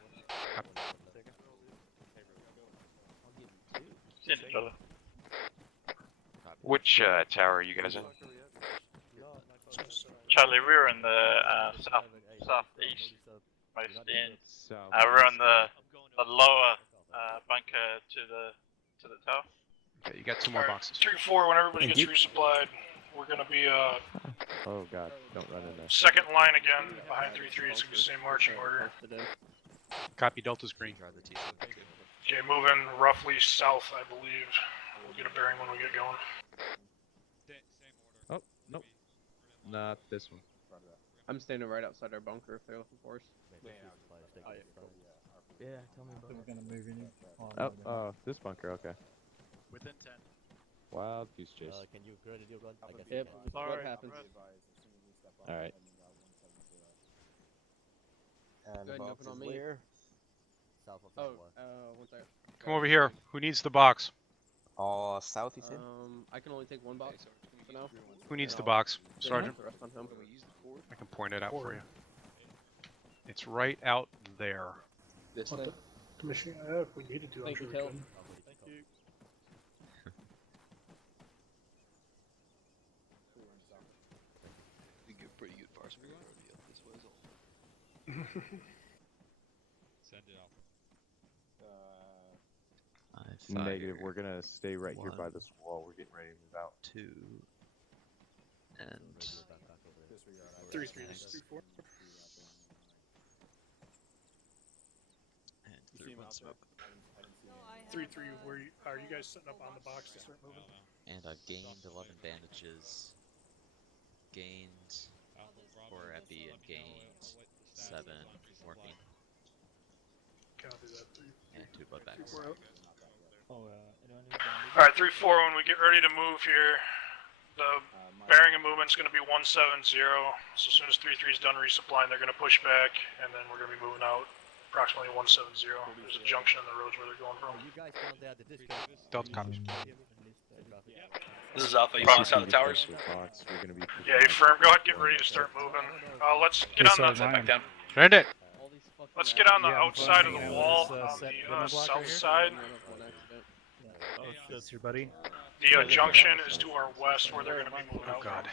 Which tower are you guys in? Charlie, we're in the southeast most end. We're on the lower bunker to the tower. Okay, you got 2 more boxes. 3-4, when everybody gets resupplied, we're gonna be Oh god, don't run in there. second line again behind 3-3. It's the same marching order. Copy, Delta's green. Okay, moving roughly south, I believe. We'll get a bearing when we get going. Oh, nope. Not this one. I'm standing right outside our bunker if they're looking for us. Yeah, tell me about it. We're gonna move in. Oh, this bunker, okay. Within 10. Wild goose chase. Can you go ahead and run? I guess Yep, you can. what happens? Alright. Go ahead and open on me. South of Oh, that 1 second. Come over here. Who needs the box? South, you said? I can only take 1 box for now. Who needs the box? Then Sergeant? the rest on him. I can point it out for you. It's right out there. This thing. Commissioner, if we needed to, I'm Thank sure you, we Kel. could. Thank you. We get pretty good parts for this way. Send it off. Negative, we're gonna stay right here by this wall. We're getting ready to move out. 2 and 3-3, this is 3-4. and 3-1 smoke. 3-3, are you guys setting up on the box to start moving? And I've gained 11 bandages, gained 4 epi, and gained 7 morphine. Copy that. 3. And 2 blood bags. 3-4 out. Alright, 3-4, when we get ready to move here, the bearing and movement's going to be 170. So as soon as 3-3 is done resupplying, they're going to push back, and then we're going to be moving out approximately 170. There's a junction in the roads where they're going from. You guys down there at the discount. Delta copies. This is Alpha. You see inside the towers? Yeah, you firm. Go ahead, get ready to start moving. Let's get on the back down. Send it. Let's get on the outside of the wall on the south side. That's your buddy. The junction is to our west where they're going to be moving out. Oh god.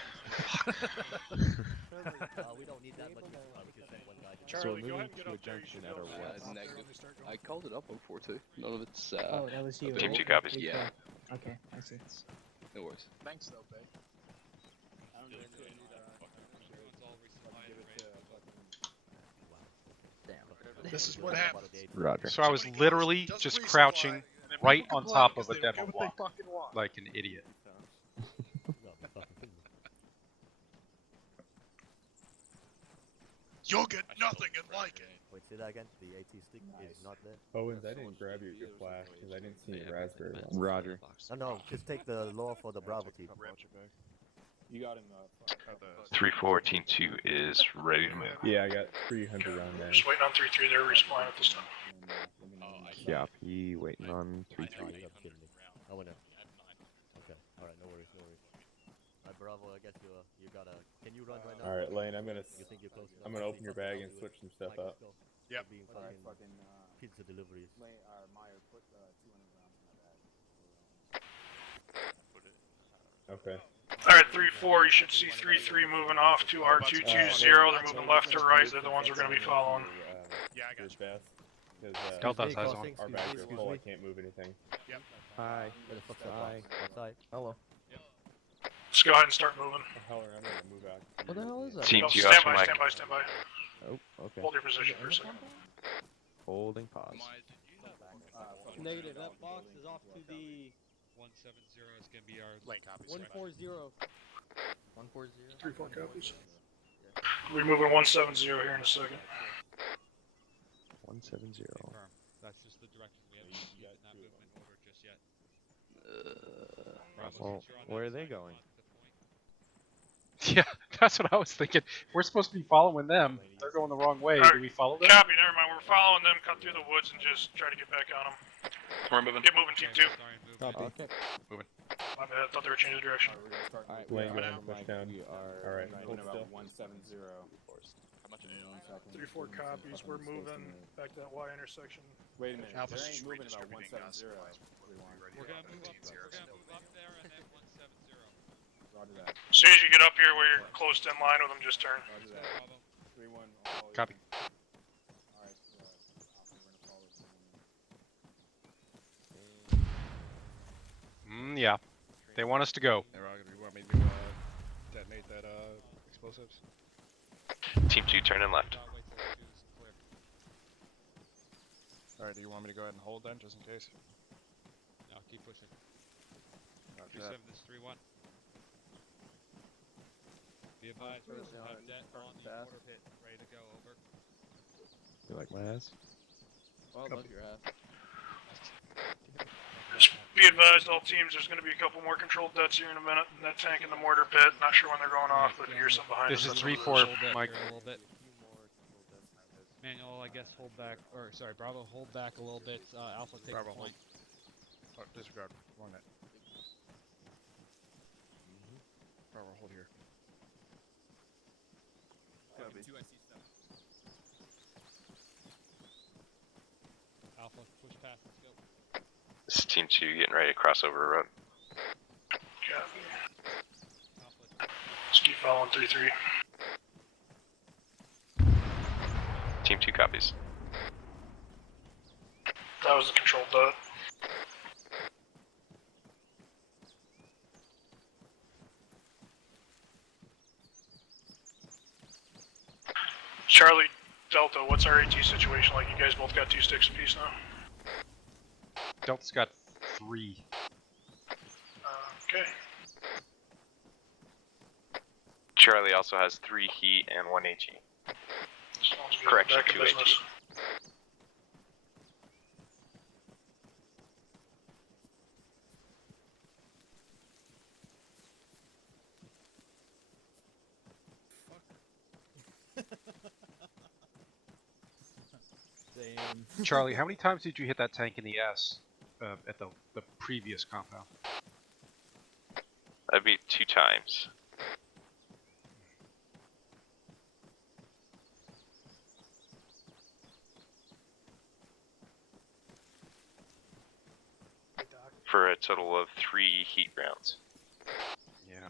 We don't need that much. We can send 1 guy. Charlie, go ahead and get to a up there. You junction should at be able our to west. find Negative. when they start I going. called it up before too. None of it's Oh, that was you. Team right? 2 copies. Yeah. Okay, I see. No worries. Thanks, though, babe. This is what happens. Roger. So I was literally just crouching right on top of a demo block, like an idiot. You'll get nothing and like it. Wait, say that again. The AT stick is not there. Owens, I didn't grab your flash because I didn't see your raspberry one. Roger. No, just take the law for the Bravo team. You got him. 3-4, Team 2 is ready to move. Yeah, I got 300 round damage. Just waiting on 3-3. They're respawning at this time. Copy, waiting on 3-3. I wanna. Okay, alright, no worries, no worries. Alright, Bravo, I guess you gotta. Can you run right now? Alright, Lane, I'm gonna I'm gonna open your bag and switch some stuff up. Yep. Pizza deliveries. Meyer, put 200 rounds in my bag. Okay. Alright, 3-4. You should see 3-3 moving off to R220. They're moving left to right. They're the ones we're going to be following. Yeah, I got you. Because Delta has on. our bags are full, I can't move anything. Yep. Hi. Outside. Hello. Let's go ahead and start moving. Heller, I'm gonna move out. What the hell is that? Team No, 2 stand also by, Mike. stand by, stand by. Oh, okay. Hold your position for a second. Holding pause. Negative. That box is off to the 170 is gonna be our lane copies. 140. 140. 3-4 copies. We're moving 170 here in a second. 170. That's just the direction we haven't given that movement over just yet. Well, where are they going? Yeah, that's what I was thinking. We're supposed to be following them. They're going the wrong way. Alright, Do we follow them? Copy, never mind. We're following them, cut through the woods, and just try to get back on them. We're moving. Get moving, team 2. Copy. Okay. Moving. My bad, I thought they were changing direction. Alright, Lane, we go are ahead and push down. Alright, Moving about 170. 3-4 copies. We're moving back to that Y intersection. Wait a minute. Alpha There ain't Street moving about 170. We're gonna move up there and then 170. Roger that. As soon as you get up here where you're close to in line with them, just turn. Roger that. 3-1. I'll Copy. Alright, Alpha, we're gonna follow someone. Yeah. They want us to go. Hey, Rocket, you want me to detonate that explosives? Team 2, turn in left. Alright, do you want me to go ahead and hold then, just in case? No, keep pushing. Roger 37, that. this is 3-1. Be advised, we'll have debt on the water pit, ready to go, over. You like my ass? Oh, I love your ass. Just be advised, all teams, there's going to be a couple more controlled deaths here in a minute. In that tank in the mortar pit. Not sure when they're going off, but if you hear something behind This us, is that's what it 3-4, Mike. A little bit. Manual, I guess, hold back, or sorry, Bravo, hold back a little bit. Alpha, take Bravo, the point. Oh, disregard. Wrong net. Bravo, hold here. Copy. Alpha, push past, let's go. This is Team 2 getting ready to cross over a road. Copy. Just keep following 3-3. Team 2 copies. That was the controlled dot. Charlie, Delta, what's our AT situation like? You guys both got 2 sticks apiece now? Delta's got 3. Okay. Charlie also has 3 heat and 1 HE. As long as we get Correction, back in 2 HE. business. Charlie, how many times did you hit that tank in the S at the previous compound? That'd be 2 times. For a total of 3 heat rounds. Yeah.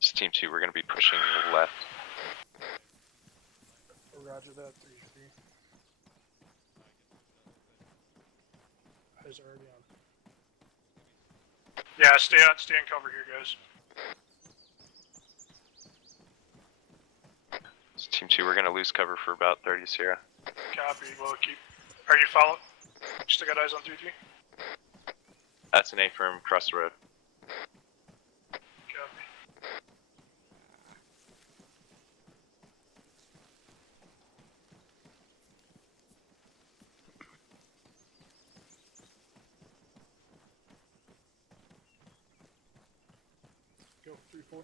This is Team 2, we're going to be pushing left. Roger that, 3-3. Eyes are already on. Yeah, stay in cover here, guys. This is Team 2, we're going to lose cover for about 30 Sierra. Copy, well, are you following? You still got eyes on 3-3? That's an A-firm across the road. Copy. Go, 3-4.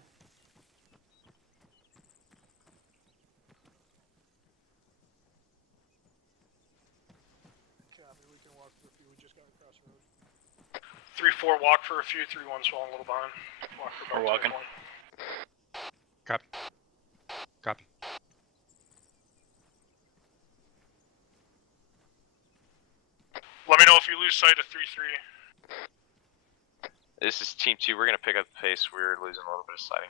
Copy, we can walk for a few, we just got across the road. 3-4, walk for a few, 3-1, swallow a little behind. Walk for We're about 2 walking. 1. Copy. Copy. we lose sight of 3-3. This is Team 2. We're gonna pick up the pace. We're losing a little bit of sighting.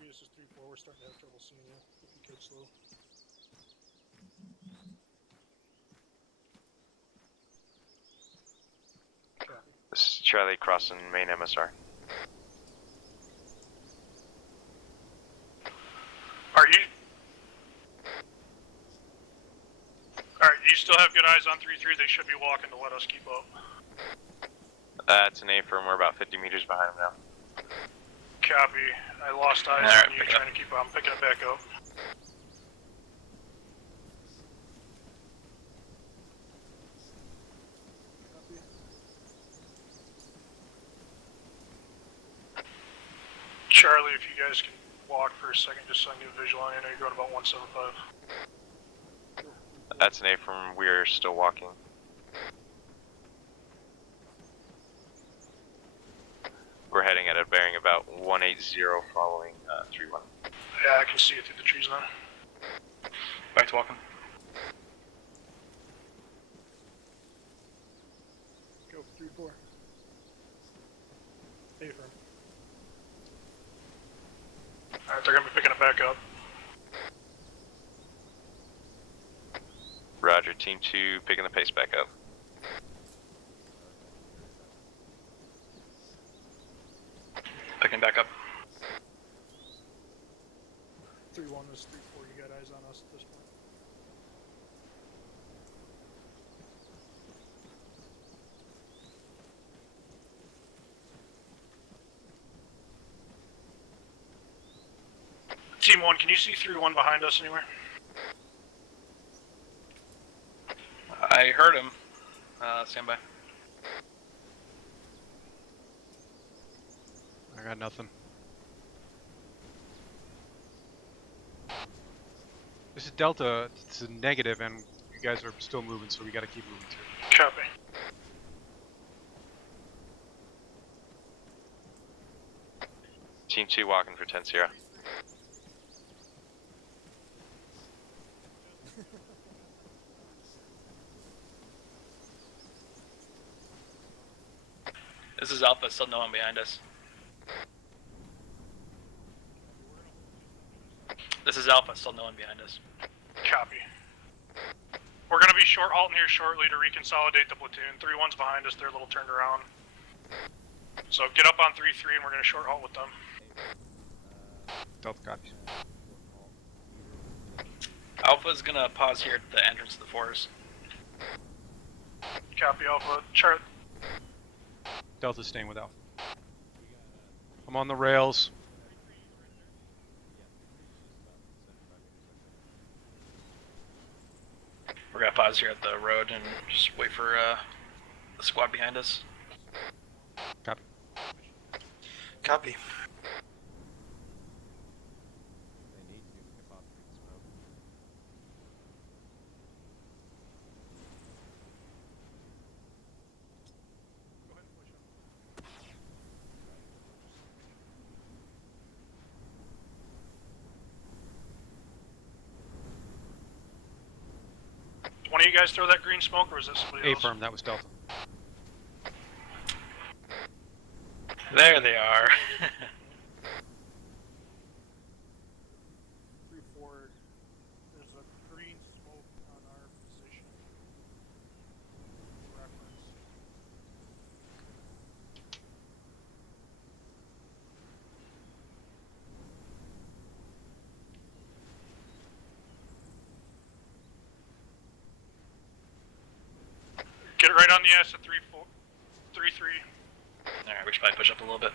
This is 3-4. We're starting to have trouble seeing you. If you could slow. This is Charlie crossing main MSR. Are you? Alright, you still have good eyes on 3-3. They should be walking to let us keep up. That's an A-firm. We're about 50 meters behind them now. Copy. I lost eyes Alright, on you trying to keep up. I'm picking it back up. Charlie, if you guys can walk for a second, just so I can get a visual on you. I know you're going about 175. That's an A-firm. We're still walking. We're heading at a bearing about 180 following 3-1. Yeah, I can see it through the trees now. Back to walking. Go 3-4. A-firm. Alright, they're gonna be picking it back up. Roger, Team 2 picking the pace back up. Picking back up. 3-1 is 3-4. You got eyes on us at this point. Team 1, can you see 3-1 behind us anywhere? I heard him. Stand by. I got nothing. This is Delta. It's a negative, and you guys are still moving, so we gotta keep moving too. Copy. Team 2 walking for 10-0. This is Alpha, still no one behind us. This is Alpha, still no one behind us. Copy. We're gonna be short halting here shortly to reconsolidate the platoon. 3-1's behind us, they're a little turned around. So get up on 3-3 and we're gonna short halt with them. Delta copies. Alpha's gonna pause here at the entrance to the forest. Copy, Alpha. Chart. Delta's staying with Alpha. I'm on the rails. We're gonna pause here at the road and just wait for the squad behind us. Copy. Copy. One of you guys throw that green smoke, or was that somebody else? A-firm, that was Delta. There they are. 3-4. There's a green smoke on our position. Reference. Get it right on the S at 3-4. 3-3. Alright, we should probably push up a little bit.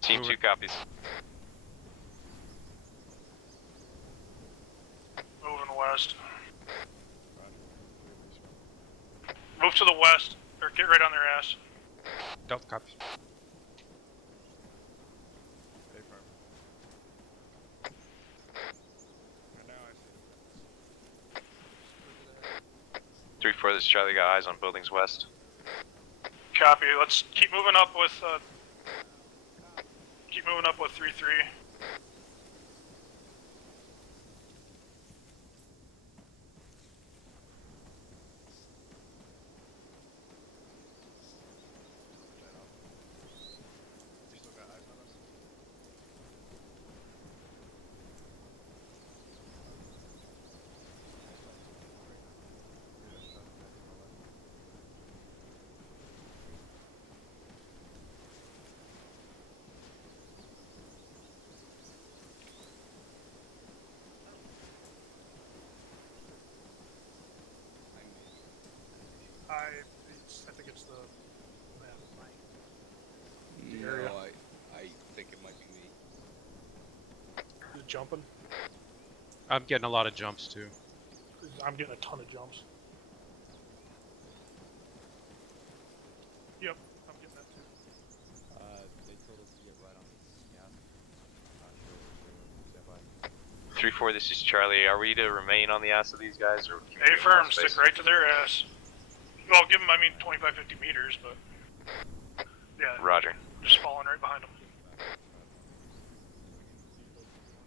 Team 2 copies. Moving west. Move to the west, or get right on their ass. Delta copies. And now I see. 3-4, this is Charlie, got eyes on buildings west. Copy. Let's keep moving up with 3-3. I think it's the area. No, I think it might be me. Is it jumping? I'm getting a lot of jumps too. I'm getting a ton of jumps. Yep, I'm getting that too. They told us to get right on this gas. Not sure. Stand by. 3-4, this is Charlie. Are we to remain on the ass of these guys, or? can we A get more firm, space? stick right to their ass. Well, give them, 25-50 meters, but yeah. Roger. Just falling right behind them.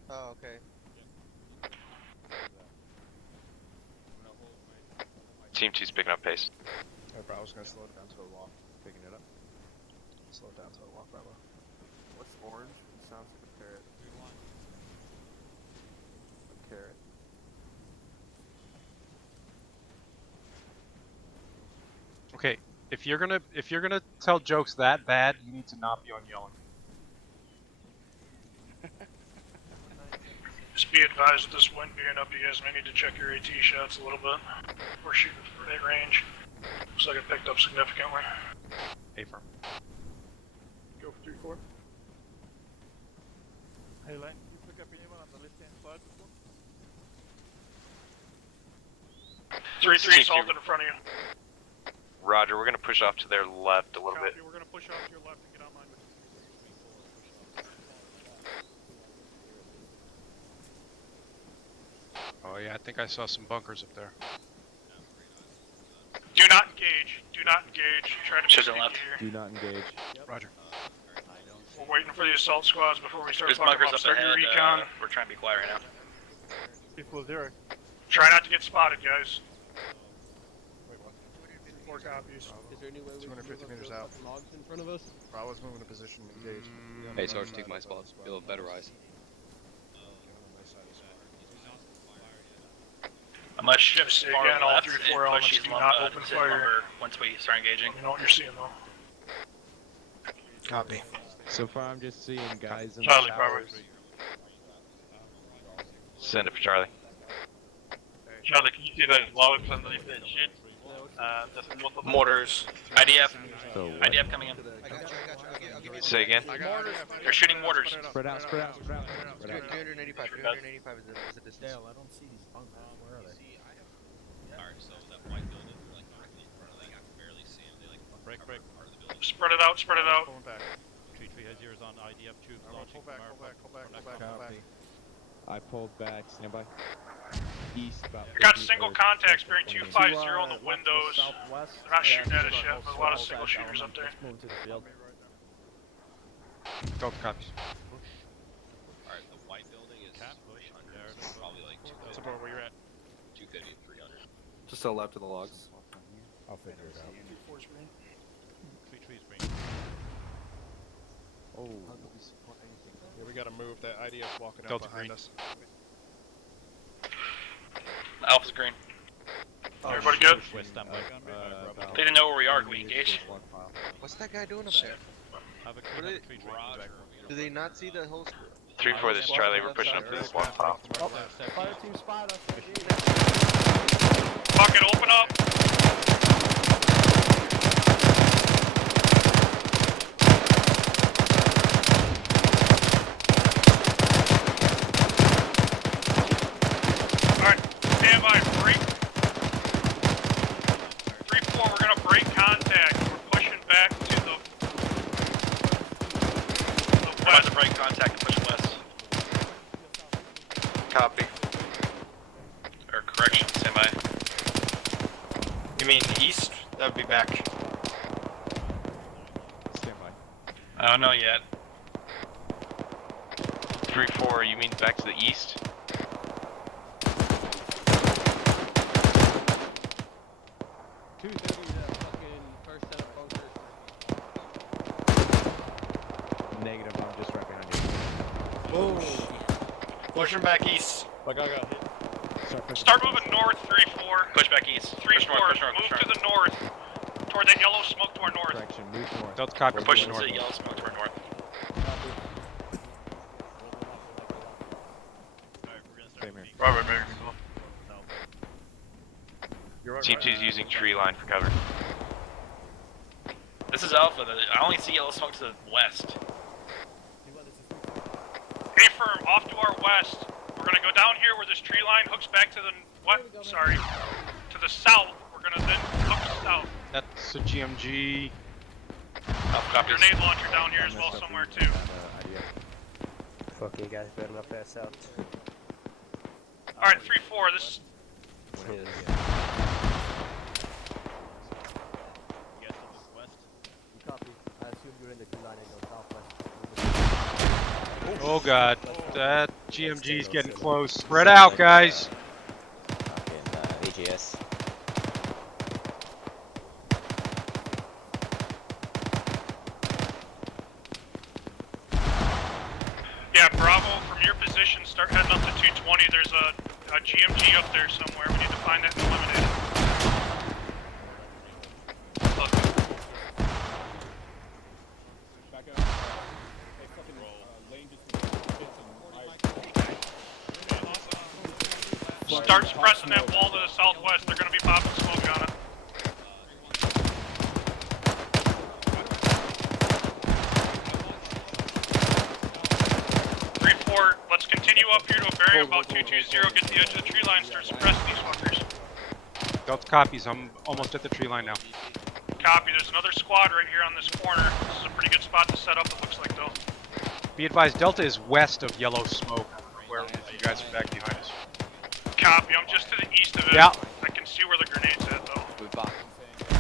Oh, okay. Team 2's picking up pace. Oh, bro, I was gonna slow it down to a walk. Picking it up. Slow it down to a walk, Bravo. What's orange? It sounds like a parrot. A carrot. Okay, if you're gonna tell jokes that bad, you need to not be on yelling. Just be advised with this wind being up, you guys may need to check your AT shots a little bit. We're shooting for mid range. Looks like it picked up significantly. A firm. Go for 3-4. Hey, Lane, you pick up anyone on the left-hand side before? 3-3 salted in front of you. Roger, we're gonna push off to their left a little bit. We're gonna push off to your left and get online with Oh yeah, I think I saw some bunkers up there. Do not engage. Do not engage. Try to be Should have sneaky left. here. Do not engage. Roger. We're waiting for the assault squads before we start There's fucking bunkers up. up Start your ahead. recon. We're trying to be quiet right now. Equal 0. Try not to get spotted, guys. Wait, what? 4 copies. Is there any way we can 250 move up meters those out. fucking logs in front of us? Bravo's moving to position, engage. Hey, Sarge, take my spot. You'll have better eyes. I'm gonna shift Say far again, all left 3-4 and push elements these do not open to fire. lumber once we start engaging. You know what you're seeing though. Copy. So far, I'm just seeing guys in Charlie, the Bravo. showers. Send it for Charlie. Charlie, can you see those logs underneath that shit? Mortars. IDF. So what? IDF coming in. I got you. I'll give you Say again. They're shooting mortars. Spread out, spread out, spread out. 385. 385 is the distance. Dale, I don't see these bunkers. Where are they? Alright, so that white building, like directly in front of them, I can barely see them. They like Break, break. part of the building. Spread it out, spread it out. Pulling back. 3-3 has yours on IDF tube. Pull back, pull back, pull back, pull back, pull back. I pulled back. Stand by. East about. We got 50 single or contacts bearing 20. 250 on the windows. They're not shooting at us yet, but a lot of single shooters up there. Let's move to the field. Go for copies. Alright, the white building is 300. So probably like 250. Support where you're at. 250 and 300. Just to the left of the logs. I'll figure it out. 2-4's green. 3-3 is green. Oh. Yeah, we gotta move. That IDF walking out Delta behind green. us. Alpha's green. Everybody good? West standby. They didn't know where we are. Can we engage? What's that guy doing up there? Havoc, What are 3-3. Do they not see the whole? 3-4, this is Charlie. We're pushing up to this one file. Fire team spot us. Fucking open up! Alright, stand by, break. 3-4, we're gonna break contact. We're pushing back to the We're about to break contact and push west. Copy. Or correction, stand by. I don't know yet. 3-4, you mean back to the east? Negative, I'm just right behind you. Oh. Pushing back east. Like I got hit. Start moving north, 3-4. Push back east. 3-4, move to the north. Toward that yellow smoke to our north. Direction, move north. Delta copy. We're pushing to the yellow smoke to our north. Same here. Bravo moving. T2's using tree line for cover. This is Alpha. I only see yellow smoke to the west. Hey firm, off to our west. We're gonna go down here where this tree line hooks back to the to the south. We're gonna then hook south. That's a GMG. Grenade launcher down here as well somewhere too. Fuck you guys, better not pass out. All right, 3-4. This. Copy. I assume you're in the tree line and you're southwest. Oh god, that GMG's getting close. Spread out, guys. VGS. Yeah, Bravo, from your position, start heading up to 220. There's a GMG up there somewhere. We need to find that and eliminate it. Start pressing that wall to the southwest. They're going to be popping smoke on it. Let's continue up here to a bearing about 220, get the edge of the tree line, start suppressing these fuckers. Delta copies. I'm almost at the tree line now. Copy, there's another squad right here on this corner. This is a pretty good spot to set up, it looks like, though. Be advised, Delta is west of yellow smoke, where you guys are back behind us. Copy, I'm just to the east of it. Yeah. I can see where the grenade's at, though.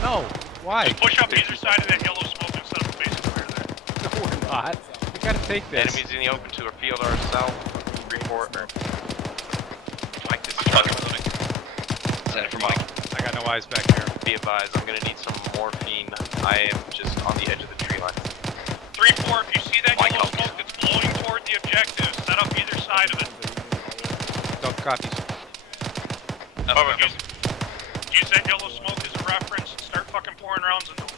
No, why? Just push up either side of that yellow smoke and set up a base clear there. No, we're not. We gotta take this. Enemies in the open to our field are south. 3-4. Mike, this is Center for Mike. I got no eyes back here. Be advised, I'm gonna need some morphine. I am just on the edge of the tree line. 3-4, if you see that yellow smoke that's blowing toward the objective, set up either side of it. Delta copies. Use that yellow smoke as a reference and start fucking pouring rounds into them.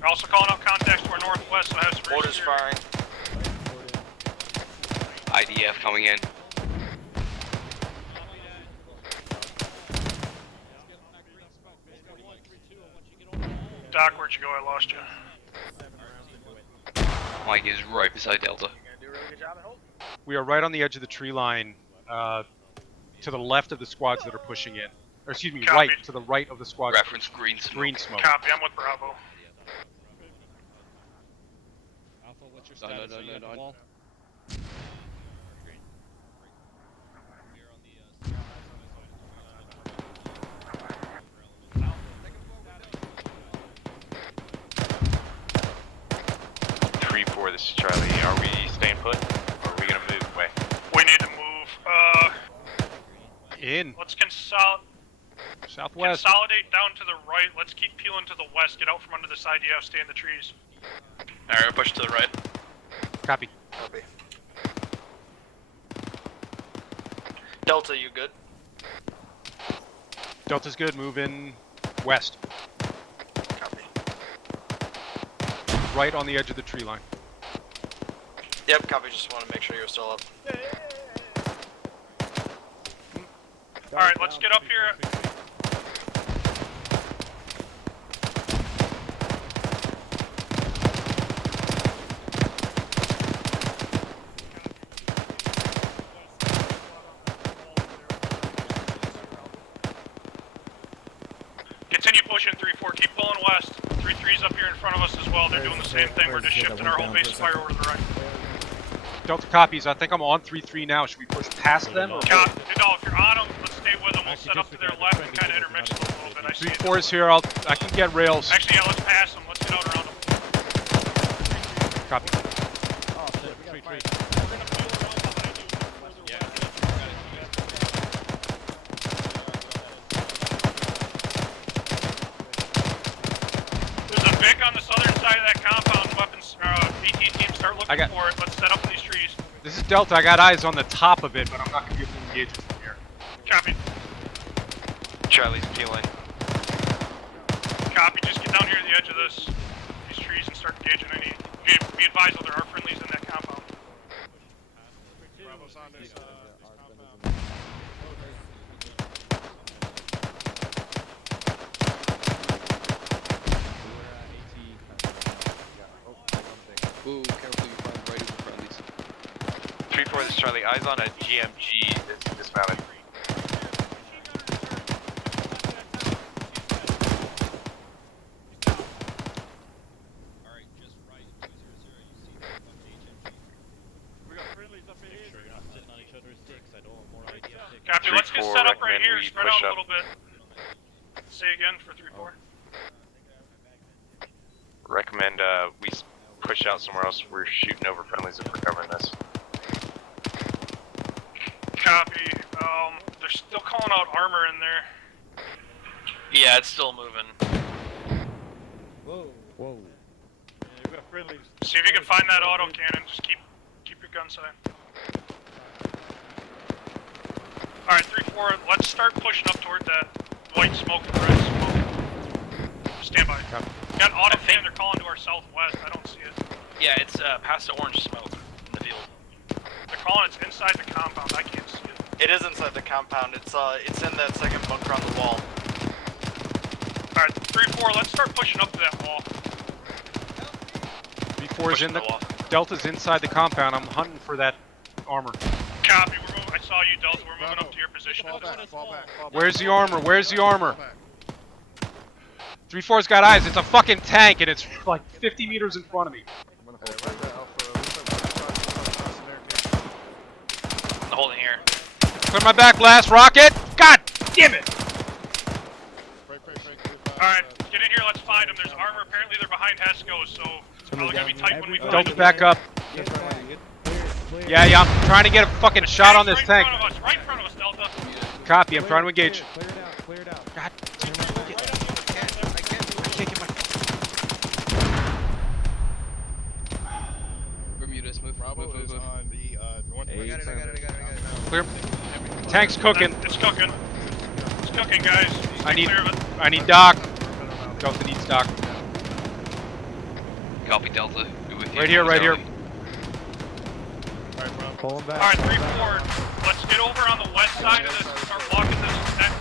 We're also calling out contacts to our northwest, so have some Mortars firing. IDF coming in. Doc, where'd you go? I lost you. Mike is right beside Delta. We are right on the edge of the tree line, to the left of the squads that are pushing in. Or excuse me, Copy. right, to the right of the squads. Reference green smoke. Green smoke. Copy, I'm with Bravo. Alpha, what's your status? Are you at the wall? This is Charlie. Are we staying put, or are we gonna move away? We need to move. In. Let's Southwest. consolidate down to the right. Let's keep peeling to the west. Get out from under this IDF. Stay in the trees. Alright, push to the right. Copy. Copy. Delta, you good? Delta's good. Move in west. Copy. Right on the edge of the tree line. Yep, copy. Just want to make sure you're still up. Alright, let's get up here. Continue pushing 3-4. Keep pulling west. 3-3's up here in front of us as well. They're doing the same thing. We're just shifting our whole base of fire over to the right. Delta copies. I think I'm on 3-3 now. Should we push past them? Or No, if you're on them, let's stay with them. We'll set up to their left and kind of intermix them a little bit. I see it. 3-4's here. I can get rails. Actually, yeah, let's pass them. Let's get out around them. Copy. Oh shit, we gotta fight. There's a Vic on the southern side of that compound. Weapons, AT team, start looking for it. Let's set up in these trees. This is Delta. I got eyes on the top of it, but I'm not going to be able to engage it from here. Copy. Charlie's peeling. Copy. Just get down here to the edge of these trees and start engaging any. Be advised that there are friendlies in that compound. Bravo's on this compound. Ooh, careful, you find right over friendlies. 3-4, this is Charlie. Eyes on a GMG that's dismounted. Alright, just right. 200, you see that fucking HMG. We got friendlies up in here. Sure you're not sitting on each other's dicks. I don't want more ideas. Copy. Let's get set up right here. we Spread push out a up. little bit. Say again for 3-4. Recommend we push out somewhere else. We're shooting over friendlies if we're covering this. Copy. They're still calling out armor in there. Yeah, it's still moving. Whoa. Whoa. Yeah, we got friendlies. See if you can find that auto cannon. Just keep your gun sight. Alright, 3-4. Let's start pushing up toward that white smoke and red smoke. Stand by. Got auto cannon. They're calling to our southwest. I don't see it. Yeah, it's past the orange smoke in the field. They're calling it's inside the compound. I can't see it. It is inside the compound. It's in that second bunker on the wall. Alright, 3-4. Let's start pushing up to that wall. 3-4's in the Delta's inside the compound. I'm hunting for that armor. Copy. We're moving. I saw you, Delta. We're moving up to your position. Fall back, fall back. Where's the armor? Where's the armor? 3-4's got eyes. It's a fucking tank, and it's like 50 meters in front of me. I'm holding here. Clear my back blast, rocket! God damn it! Alright, get in here. Let's find them. There's armor. Apparently they're behind Hesco, so it's probably gonna be tight when we find Delta them. back up. Yeah, I'm trying to get a fucking shot on this tank. Right in front of us, Delta. Copy, I'm trying to engage. Clear it out, clear it out. God, I can't get my... Bermuda's move. Bravo is on the north. I got it. Clear. Tank's cooking. It's cooking. It's cooking, guys. I need Clear of it. Doc. Delta needs Doc. Copy Delta. Be with you. Right here, right here. Pull him back. Alright, 3-4. Let's get over on the west side of this and start walking that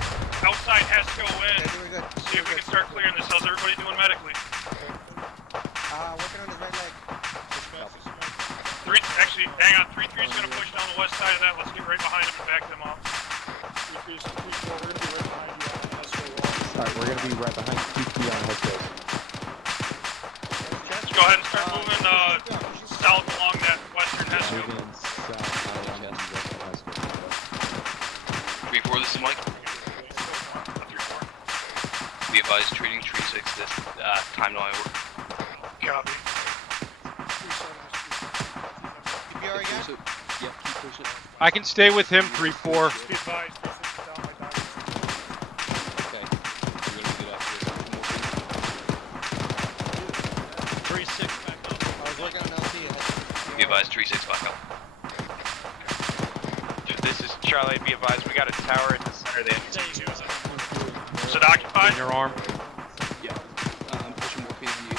outside Hesco in. See if we can start clearing this. How's everybody doing medically? Working on his right leg. Actually, hang on. 3-3's gonna push down the west side of that. Let's get right behind him and back them up. 3-4, we're gonna be right behind you on the Hesco wall. Alright, we're gonna be right behind TP on Hesco. Let's go ahead and start moving south along that western Hesco. 3-4, this is Mike. Be advised, treating tree 6 this time to my work. Copy. Yep, keep pushing. I can stay with him, 3-4. Be advised, 3-6 is down my target. Okay. You're gonna get after this. 3-6 back up. I was working on LT. Be advised, 3-6 back up. This is Charlie. Be advised, we got a tower in the center of the MT2. Is it occupied? In your arm. Yeah. I'm pushing morphine on you.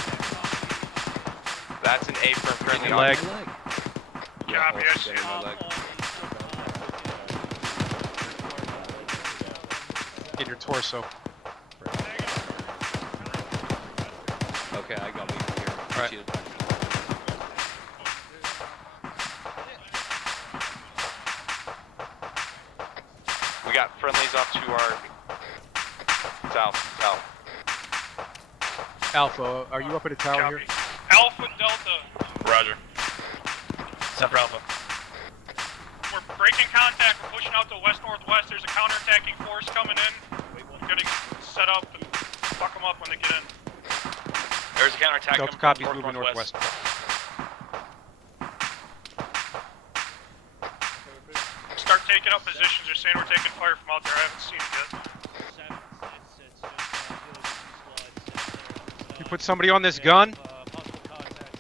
That's an A for friendly Leg. Copy, I see it. In your torso. Okay, I got me here. Alright. We got friendlies off to our south. Alpha, are you up at a tower Copy. here? Alpha Delta. Roger. Step for Alpha. We're breaking contact. We're pushing out to west-northwest. There's a counterattacking force coming in. We're getting set up. them up when they get in. There's a counterattack Delta coming copies from moving northwest. Start taking up positions. They're saying we're taking fire from out there. I haven't seen it yet. We put somebody on this gun.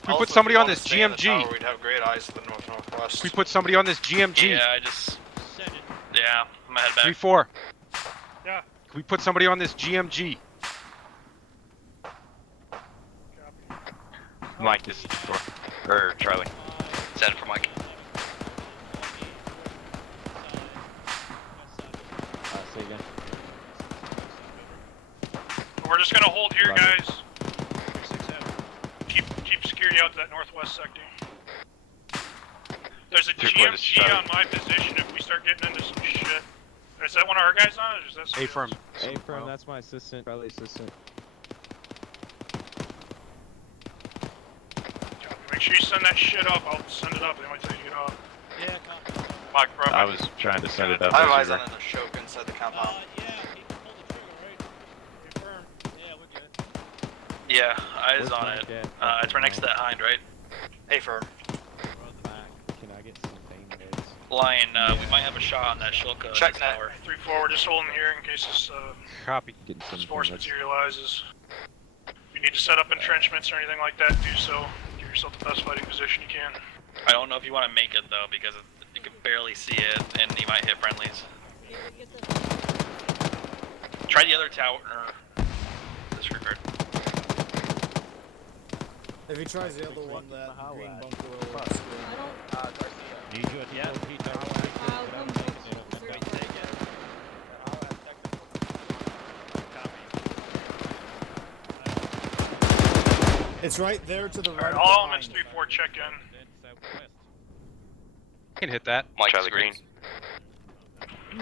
We put somebody on this GMG. We'd have great eyes to the northwest. We put somebody on this GMG. Yeah, I just. Yeah, I'm gonna head back. 3-4. Yeah. Can we put somebody on this GMG? Mike, this is or Charlie. Send it for Mike. Say again. We're just gonna hold here, guys. Keep security out to that northwest sector. There's a GMG on my position if we start getting into some shit. Is that one of our guys on it, or is that somebody A-firm. else? A-firm, that's my assistant, Charlie assistant. Make sure you send that shit up. I'll send it up. They might tell you to get off. Yeah, Mike, bro. I was trying to send it up. I have eyes on an Ashoka inside the compound. Yeah, eyes Where's on Mike it. at? It's right next to that hind, right? Hey, firm. Can I get some bang meds? Lion, we might have a shot on that Shilka. Check that. 3-4. We're just holding here in case this Copy. force materializes. If you need to set up entrenchments or anything like that, do so. Give yourself the best fighting position you can. I don't know if you want to make it though, because you can barely see it, and you might hit friendlies. Try the other tower. Disregard. If he tries the other one, that green bunker will screw. Need you at the LP tower. It's right there to the right. Alright, all elements 3-4 check in. Can hit that. Mike Charlie Green.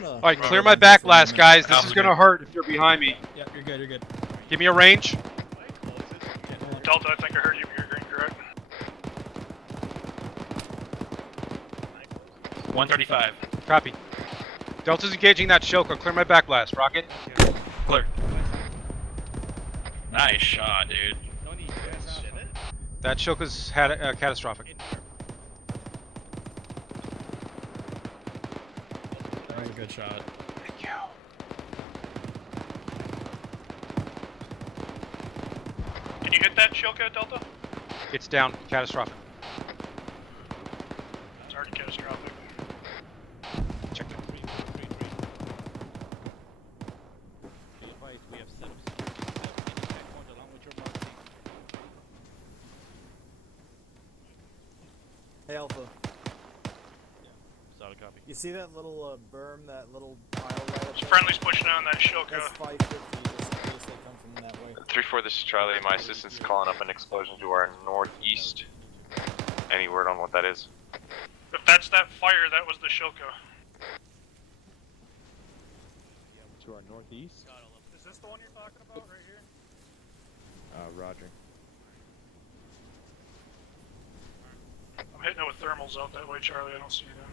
No. Alright, clear my back last, guys. This is gonna hurt if you're behind me. Yeah, you're good, you're good. Give me a range. Delta, I think I heard you, but you're green, correct? 135. Copy. Delta's engaging that Shilka. Clear my back last. Rocket. Clear. Nice shot, dude. That Shilka's had catastrophic. That was a good shot. Thank you. Can you hit that Shilka, Delta? It's down. Catastrophic. It's already catastrophic. Check that. We have set up some attack point along with your mark. Hey, Alpha. Solid copy. You see that little berm, that little pile right up there? Friendly's pushing on that Shilka. That's 550, just in case they come from that way. 3-4, this is Charlie. My assistant's calling up an explosion to our northeast. Any word on what that is? If that's that fire, that was the Shilka. To our northeast. Is this the one you're talking about right here? Roger. I'm hitting it with thermals out that way, Charlie. I don't see them.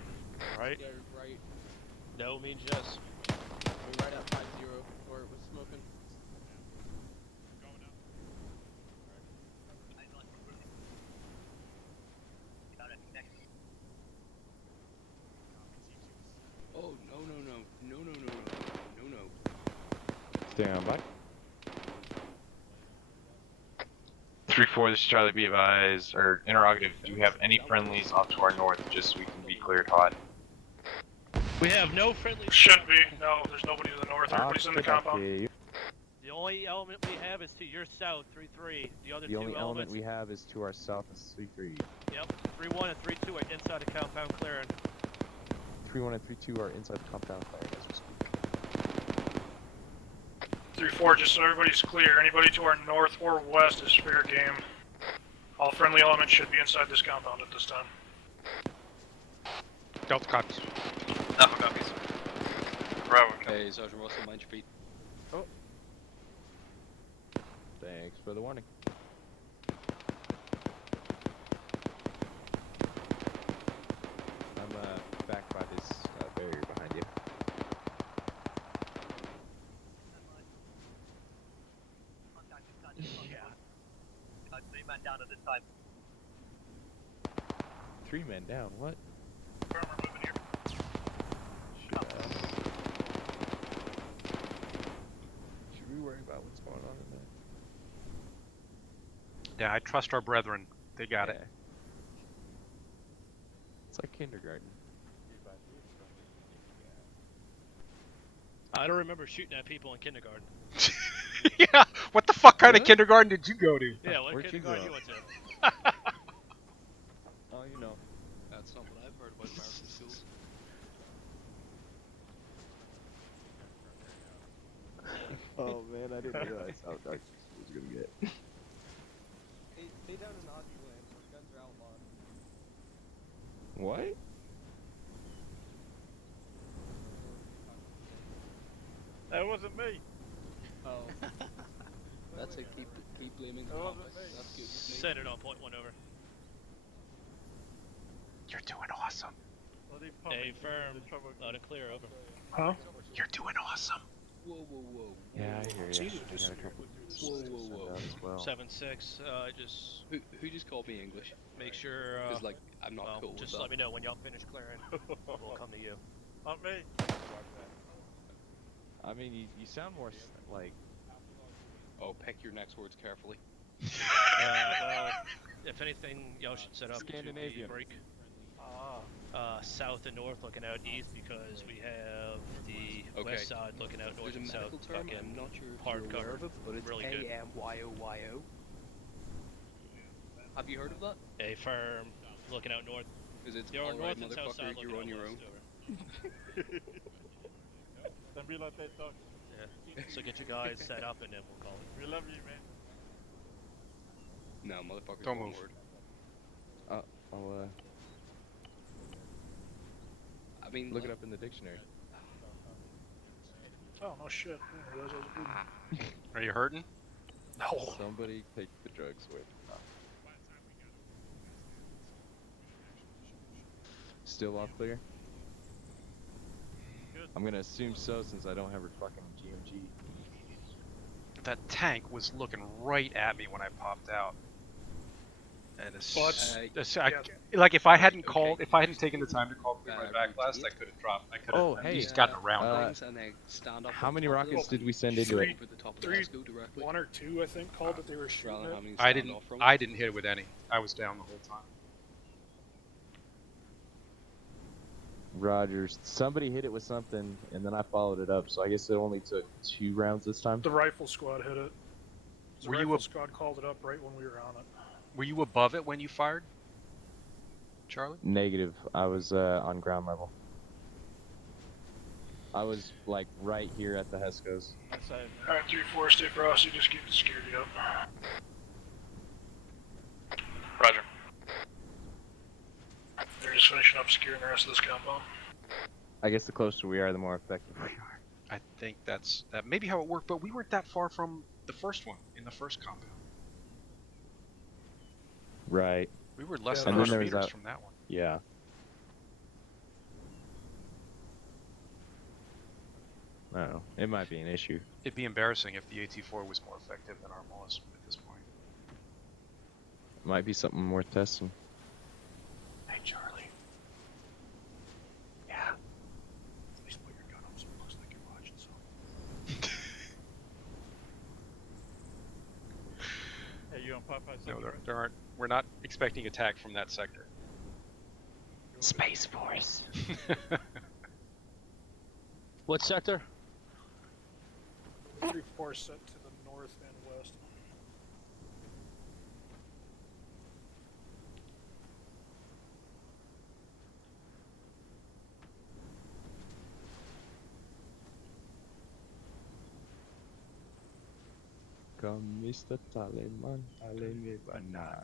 Right? Yeah, right. No means yes. We're right at 5-0 where it was smoking. Oh, no. Stay on by. 3-4, this is Charlie. Be advised, or interrogative. Do we have any friendlies off to our north, just so we can be cleared hot? We have no friendly. Shouldn't be. No, there's nobody to the north. Everybody's in the compound. The only element we have is to your south, 3-3. The other The two only element elements. we have is to our south, is 3-3. Yep, 3-1 and 3-2 are inside the compound clearing. 3-1 and 3-2 are inside the compound clearing as we speak. 3-4, just so everybody's clear. Anybody to our north or west is fair game. All friendly elements should be inside this compound at this time. Delta copies. Alpha copies. Bravo. Hey, Sergeant Russell, mind your feet. Oh. Thanks for the warning. I'm back by this barrier behind you. 3 men down at this time. 3 men down. What? Should we worry about what's going on in there? Yeah, I trust our brethren. They got it. It's like kindergarten. I don't remember shooting at people in kindergarten. Yeah, what the fuck kind of kindergarten did you go to? Yeah, what Where'd you kindergarten grow you went to? Oh, you know. That's not what I've heard about American schools. Oh man, I didn't realize how dark this was gonna get. Stay down in Aussie land where guns are outlawed. What? That wasn't me. Oh. That's it. Keep blaming the That cops. wasn't me. That's good. with me. Set it on point 1 over. You're doing awesome. A firm. Loud and clear over. Huh? You're doing awesome. Whoa, whoa, whoa. Yeah, I hear It's you. easy to I got a disagree couple with pieces Whoa, to whoa, send whoa. out as well. 7-6. Just Who just called me English? make sure. Because like I'm not cool with Just that. let me know when y'all finish clearing. We'll come to you. Not me. I mean, you sound more like. Oh, pick your next words carefully. Well, if anything, y'all should set up Scandinavian. to break south and north, looking out east, because we have the Okay. west side looking out north There's a and south. medical term. Fucking I'm not sure if hard you're aware cover. of it, but it's Really good. AMYOYO. Have you heard of that? A firm looking out north. Because it's You're alright, north and south side motherfucker. looking You're out on your west, own. over. Don't be like that, dog. Yeah. So get you guys set up and then we'll call it. We love you, man. No, motherfucker. Don't one move. word. I'll I mean, look it up in the dictionary. Oh, no shit. I didn't realize I was bleeding. Are you hurting? No. Somebody take the drugs away. Still all clear? I'm gonna assume so since I don't have her fucking GMG. That tank was looking right at me when I popped out. And like if I hadn't called, if I hadn't taken the time to call clear my back blast, I could have dropped. I could have at least gotten around. How many rockets did we send into it? Three, one or two, I think, called that they were shooting it. I didn't hit it with any. I was down the whole time. Rogers. Somebody hit it with something, and then I followed it up. So I guess it only took 2 rounds this time. The rifle squad hit it. The Were you rifle squad called it up right when we were on it. Were you above it when you fired, Charlie? Negative. I was on ground level. I was like right here at the Hescos. Alright, 3-4, stay frosty, just keep it scared you up. Roger. They're just finishing up securing the rest of this compound. I guess the closer we are, the more effective we are. I think that maybe how it worked, but we weren't that far from the first one in the first compound. Right. We were less And than then 100 there was meters that- from that one. Yeah. I don't know. It might be an issue. It'd be embarrassing if the AT-4 was more effective than our Mullis at this point. Might be something worth testing. Hey, Charlie. Yeah. Please put your gun up so it looks like you're watching something. Hey, you on Popeye? No, there aren't. We're not expecting attack from that sector. Space Force. What sector? 3-4 set to the north and west. Come, Mr. Taleman, tale me banana.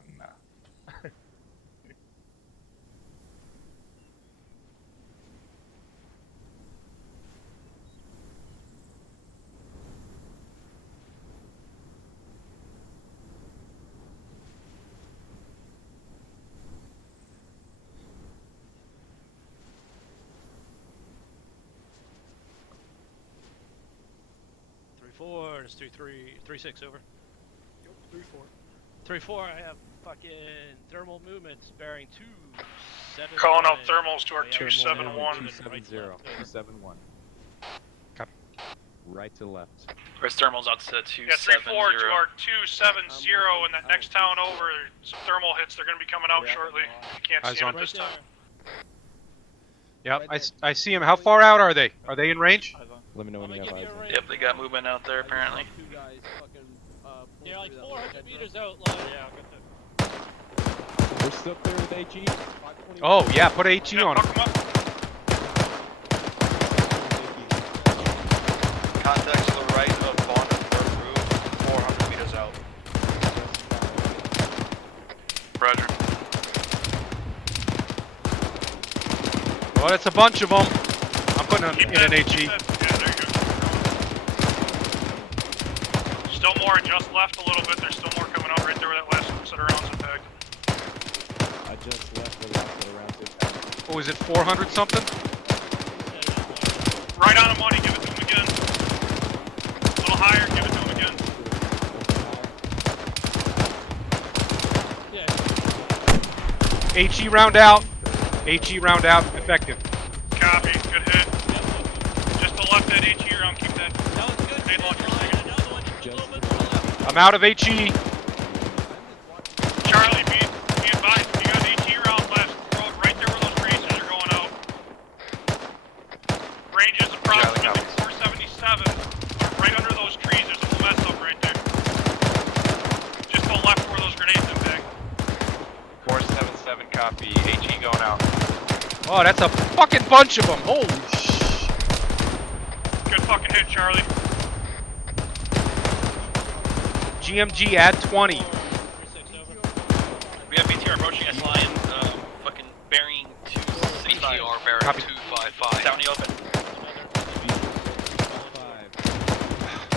Three 4, it's 3-3, 3-6 over. 3-4, I have fucking thermal movements bearing 2-7. Calling out thermals to our 271. 270. 271. Copy. Right to left. Where's thermals out to 270? Yeah, 3-4 to our 270, and that next town over, some thermal hits. They're going to be coming out shortly. Can't Eyes see them on. at this time. Yep, I see him. How far out are they? Are they in range? Let me know when you have eyes on. Yep, they got movement out there apparently. They're like 400 meters out, like. Yeah, We're still clear with HE. Oh yeah, put HE on him. Contact to the right of Bond and IRRU, 400 meters out. Roger. Well, it's a bunch of them. I'm putting them in an HE. Yeah, there you go. Still more, just left a little bit. There's still more coming out right there where that last set of rounds are pegged. I just left the last set of rounds. What was it, 400 something? Right on the money, give it to him again. A little higher, give it to him again. HE round out. HE round out, effective. Copy, good hit. Just the left that HE round, keep that. That was good. Hey, launcher I'm out of HE. Charlie, be advised, you got HE round left. Road right there where those traces are going out. Range is approximately 477. Right under those trees, there's a little mess up right there. Just to the left where those grenades impact. 477 copy. HE going out. Oh, that's a fucking bunch of them. Holy sh! Good fucking hit, Charlie. GMG add 20. We have BTR approaching us, Lion. Fucking bearing 265. BTR bearing 255. Down the open.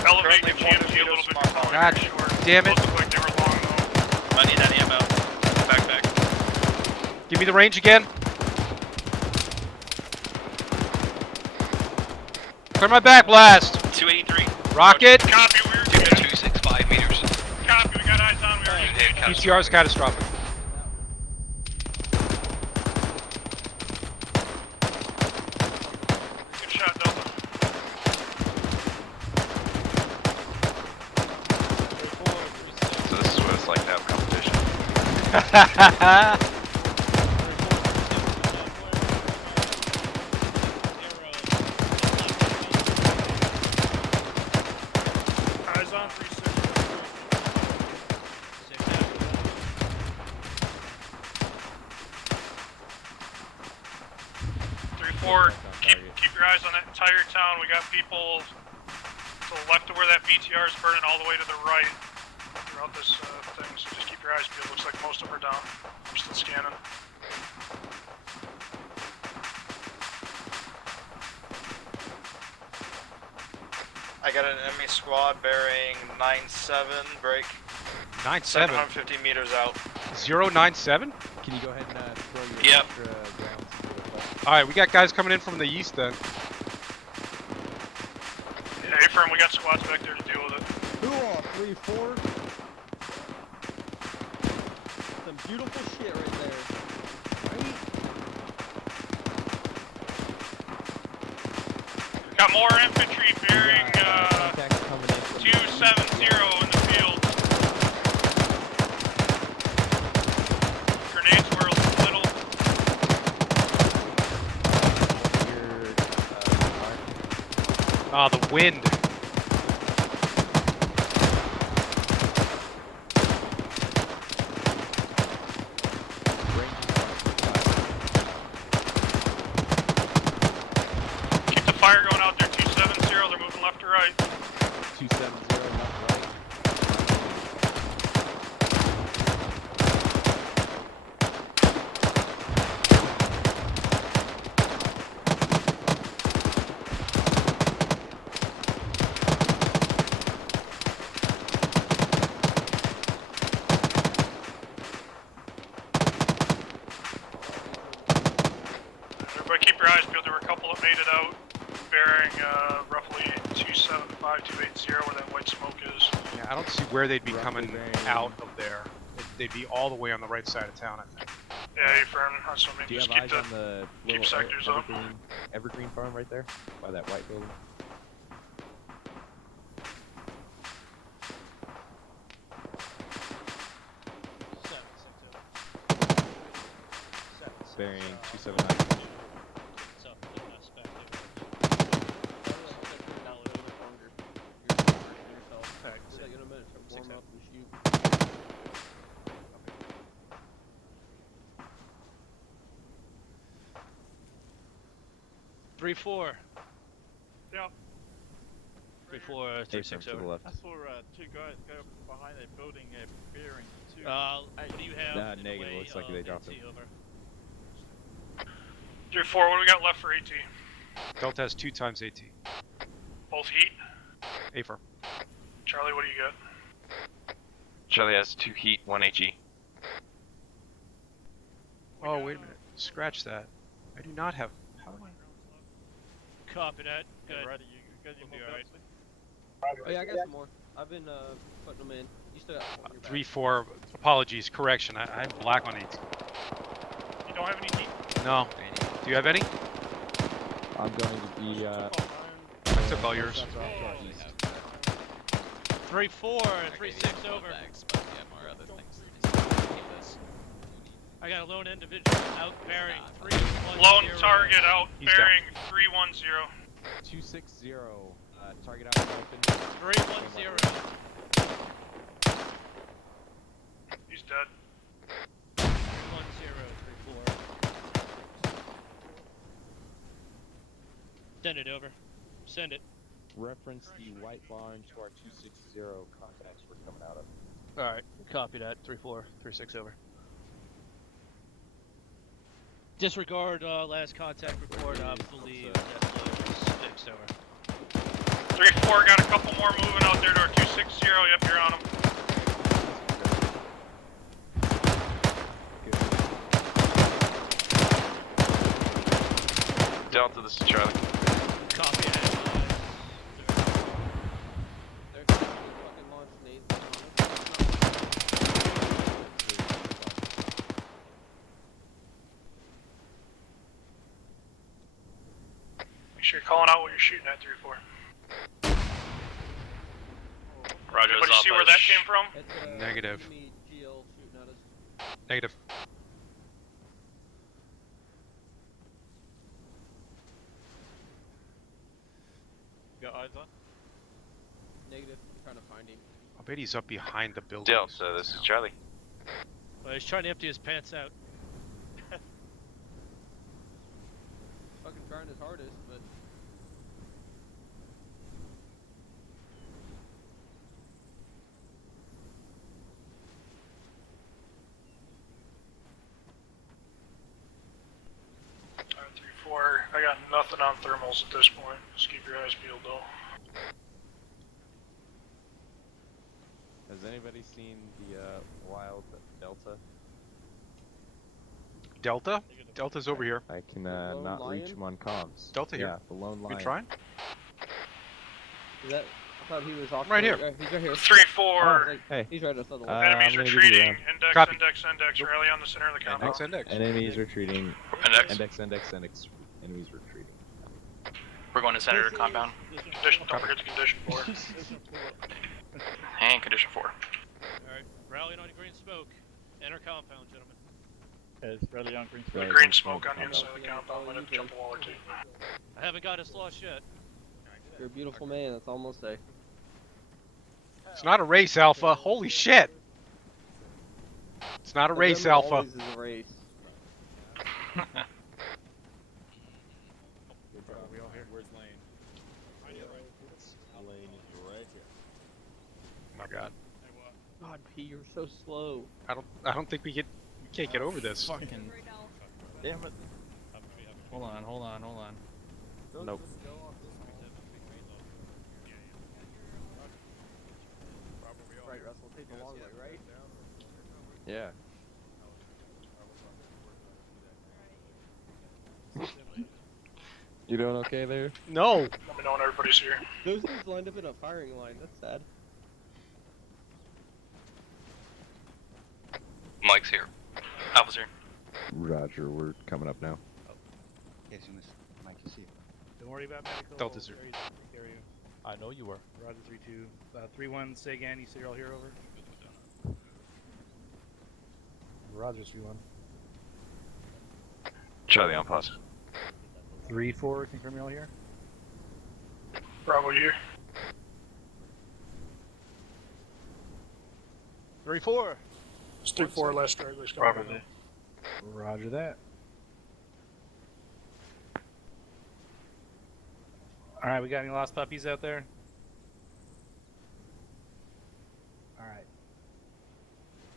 Elevate the GMG a little bit more. God damn it. Those look like they were long though. I need that ammo. Backpack. Give me the range again. Clear my back blast. 283. Rocket. Copy, we're 265 meters. Copy, we got eyes on, we are PTR is catastrophic. Good shot, Delta. So this is what it's like to have competition. Eyes on 3-6. 3-4, keep your eyes on that entire town. We got people to the left of where that BTR is burning all the way to the right throughout this thing, so just keep your eyes peeled. Looks like most of them are down. I'm still scanning. I got an enemy squad bearing 9-7, break. 9-7? 750 meters out. 097? Can you go ahead and throw your Yep. extra rounds into the left? Alright, we got guys coming in from the east then. Yeah, A-firm, we got squads back there to deal with it. Who are 3-4? Some beautiful shit right there. Right? Got more infantry bearing 270 in the field. Grenades were a little. Ah, the wind. Keep the fire going out there, 270, they're moving left to right. 270 left, right. I don't see where they'd be coming out of there. They'd be all the way on the right side of town, I think. Yeah, you firm. That's what I mean. Do you Just have keep eyes the on the keep little sectors up. evergreen farm right there? By that white building? Bearing 279. Warm up and shoot. 3-4. Yeah. 3-4, 3-6 to the over. left. I saw two guys go behind a building bearing 2. What do you have? Nah, in the negative. way Looks like of they dropped NT it. over? 3-4, what do we got left for AT? Delta has 2 times AT. Both heat. Affirm. Charlie, what do you got? Charlie has 2 heat, 1 HE. Oh, wait a minute. Scratch that. I do not have. How do I? Copy that. Good. Ready? You got your You'll be alright? Oh yeah, I got some more. I've been putting them in. You still got one in your bag. 3-4. Apologies. Correction. I'm black on AT. You don't have any heat? No. Do you have any? I'm going to be. I took all yours. 3-4, 3-6 over. I got a lone individual out bearing 310. Lone target out He's bearing 310. 260. Target out open. 310. He's dead. 310, 3-4. Send it over. Send it. Reference the white barn to our 260 contacts we're coming out of. Alright, copy that. 3-4, 3-6 over. Disregard last contact report. I believe that was fixed over. 3-4, got a couple more moving out there to our 260. Yep, you're on them. Delta, this is Charlie. Copy it. They're fucking launch nades on Make sure you're calling out what you're shooting at 3-4. Roger, Anybody see where that came from? it. Negative. Enemy GL shooting at us. Negative. Got eyes on? Negative. I'm trying to find him. I bet he's up behind the building. Delta, this is Charlie. Well, he's trying to empty his pants out. Fucking trying his hardest, but Alright, 3-4. I got nothing on thermals at this point. Just keep your eyes peeled though. Has anybody seen the wild Delta? Delta? Delta's over here. I can Lone not reach lion? him on comms. Delta here. Yeah, the lone lion. You trying? is that? I thought he was off. Right here. He's right here. 3-4. Hey. He's right outside the wall. Enemies I'm gonna give you retreating. a- Index, Copy. index. Rally on the center of the compound. Index. Enemies retreating. Index. Index. Enemies retreating. We're going to Senator compound. Condition, don't forget the condition 4. And condition 4. Alright, rallying on green smoke. Enter compound, gentlemen. It's really on green The green smoke on the inside of the compound. Might have to jump a wall or two. I haven't got us lost yet. You're a beautiful man. That's all I'm gonna say. It's not a race, Alpha. Holy shit! It's not a race, November Alpha. always is a race. Where's Lane? Lane is right here. Oh my god. God, P, you're so slow. I don't think we can't get over this. Fucking. Damn it. Hold on. Nope. Right, Russell, take the long way, right? Yeah. You doing okay there? No. Let me know when everybody's here. Those dudes lined up in a firing line. That's sad. Mike's here. Alpha's here. Roger, we're coming up now. Yes, you must. Mike is here. Don't worry about medical. Delta's here. Jerry's gonna take care of you. I know you were. Roger 3-2. 3-1, say again. You said you're all here, over? Roger 3-1. Charlie on pause. 3-4, confirm you're all here? Bravo here. 3-4. It's 3-4 less stragglers coming Bravo in. Roger that. Alright, we got any lost puppies out there? Alright.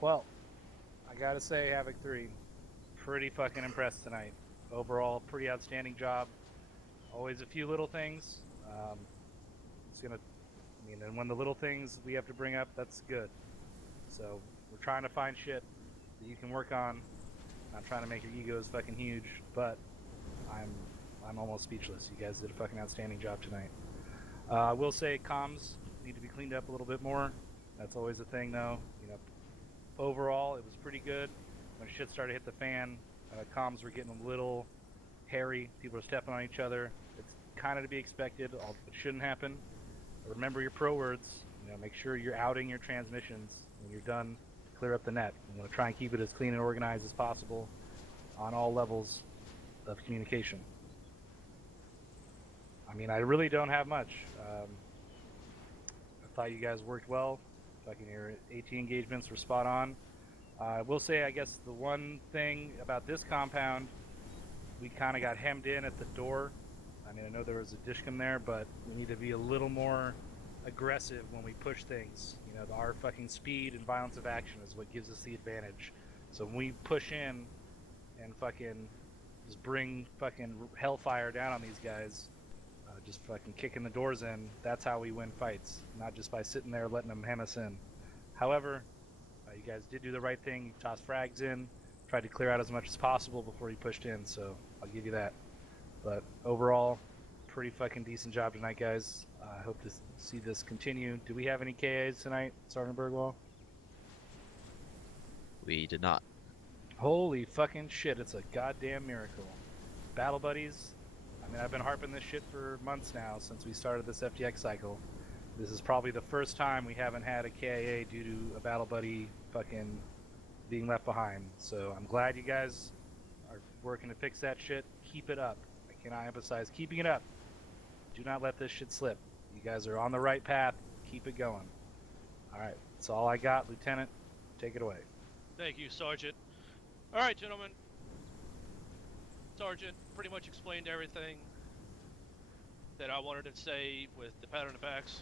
Well, I gotta say, Havoc 3, pretty fucking impressed tonight. Overall, pretty outstanding job. Always a few little things. It's gonna, I mean, and when the little things we have to bring up, that's good. So, we're trying to find shit that you can work on. Not trying to make your egos fucking huge, but I'm almost speechless. You guys did a fucking outstanding job tonight. I will say comms need to be cleaned up a little bit more. That's always a thing, though. You know, overall it was pretty good. When shit started to hit the fan, comms were getting a little hairy. People were stepping on each other. It's kind of to be expected. It shouldn't happen. Remember your pro words. You know, make sure you're outing your transmissions when you're done. Clear up the net. You want to try and keep it as clean and organized as possible on all levels of communication. I mean, I really don't have much. I thought you guys worked well. Fucking your AT engagements were spot on. I will say, I guess the one thing about this compound, we kind of got hemmed in at the door. I mean, I know there was a dishcom there, but we need to be a little more aggressive when we push things. You know, our fucking speed and violence of action is what gives us the advantage. So when we push in and fucking just bring fucking hellfire down on these guys, just fucking kicking the doors in, that's how we win fights, not just by sitting there letting them hem us in. However, you guys did do the right thing. You tossed frags in, tried to clear out as much as possible before you pushed in, so I'll give you that. But overall, pretty fucking decent job tonight, guys. I hope to see this continue. Do we have any KAs tonight, Sergeant Bergwall? We did not. Holy fucking shit, it's a goddamn miracle. Battle buddies, I mean, I've been harping this shit for months now since we started this FTX cycle. This is probably the first time we haven't had a KIA due to a battle buddy fucking being left behind. So I'm glad you guys are working to fix that shit. Keep it up. I cannot emphasize keeping it up. Do not let this shit slip. You guys are on the right path. Keep it going. Alright, that's all I got. Lieutenant, take it away. Thank you, Sergeant. Alright, gentlemen. Sergeant pretty much explained everything that I wanted to say with the pattern of facts.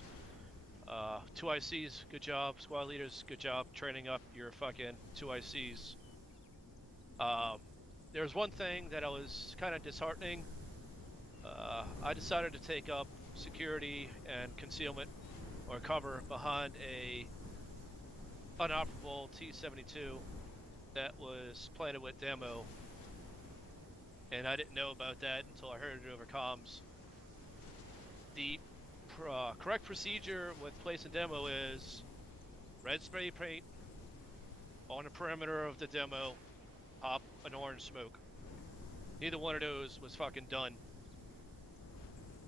2 ICs, good job. Squad leaders, good job training up your fucking 2 ICs. There's one thing that I was kind of disheartening. I decided to take up security and concealment or cover behind a unoperable T-72 that was planted with demo, and I didn't know about that until I heard it over comms. The correct procedure with placing demo is red spray paint on the perimeter of the demo, pop an orange smoke. Neither one of those was fucking done.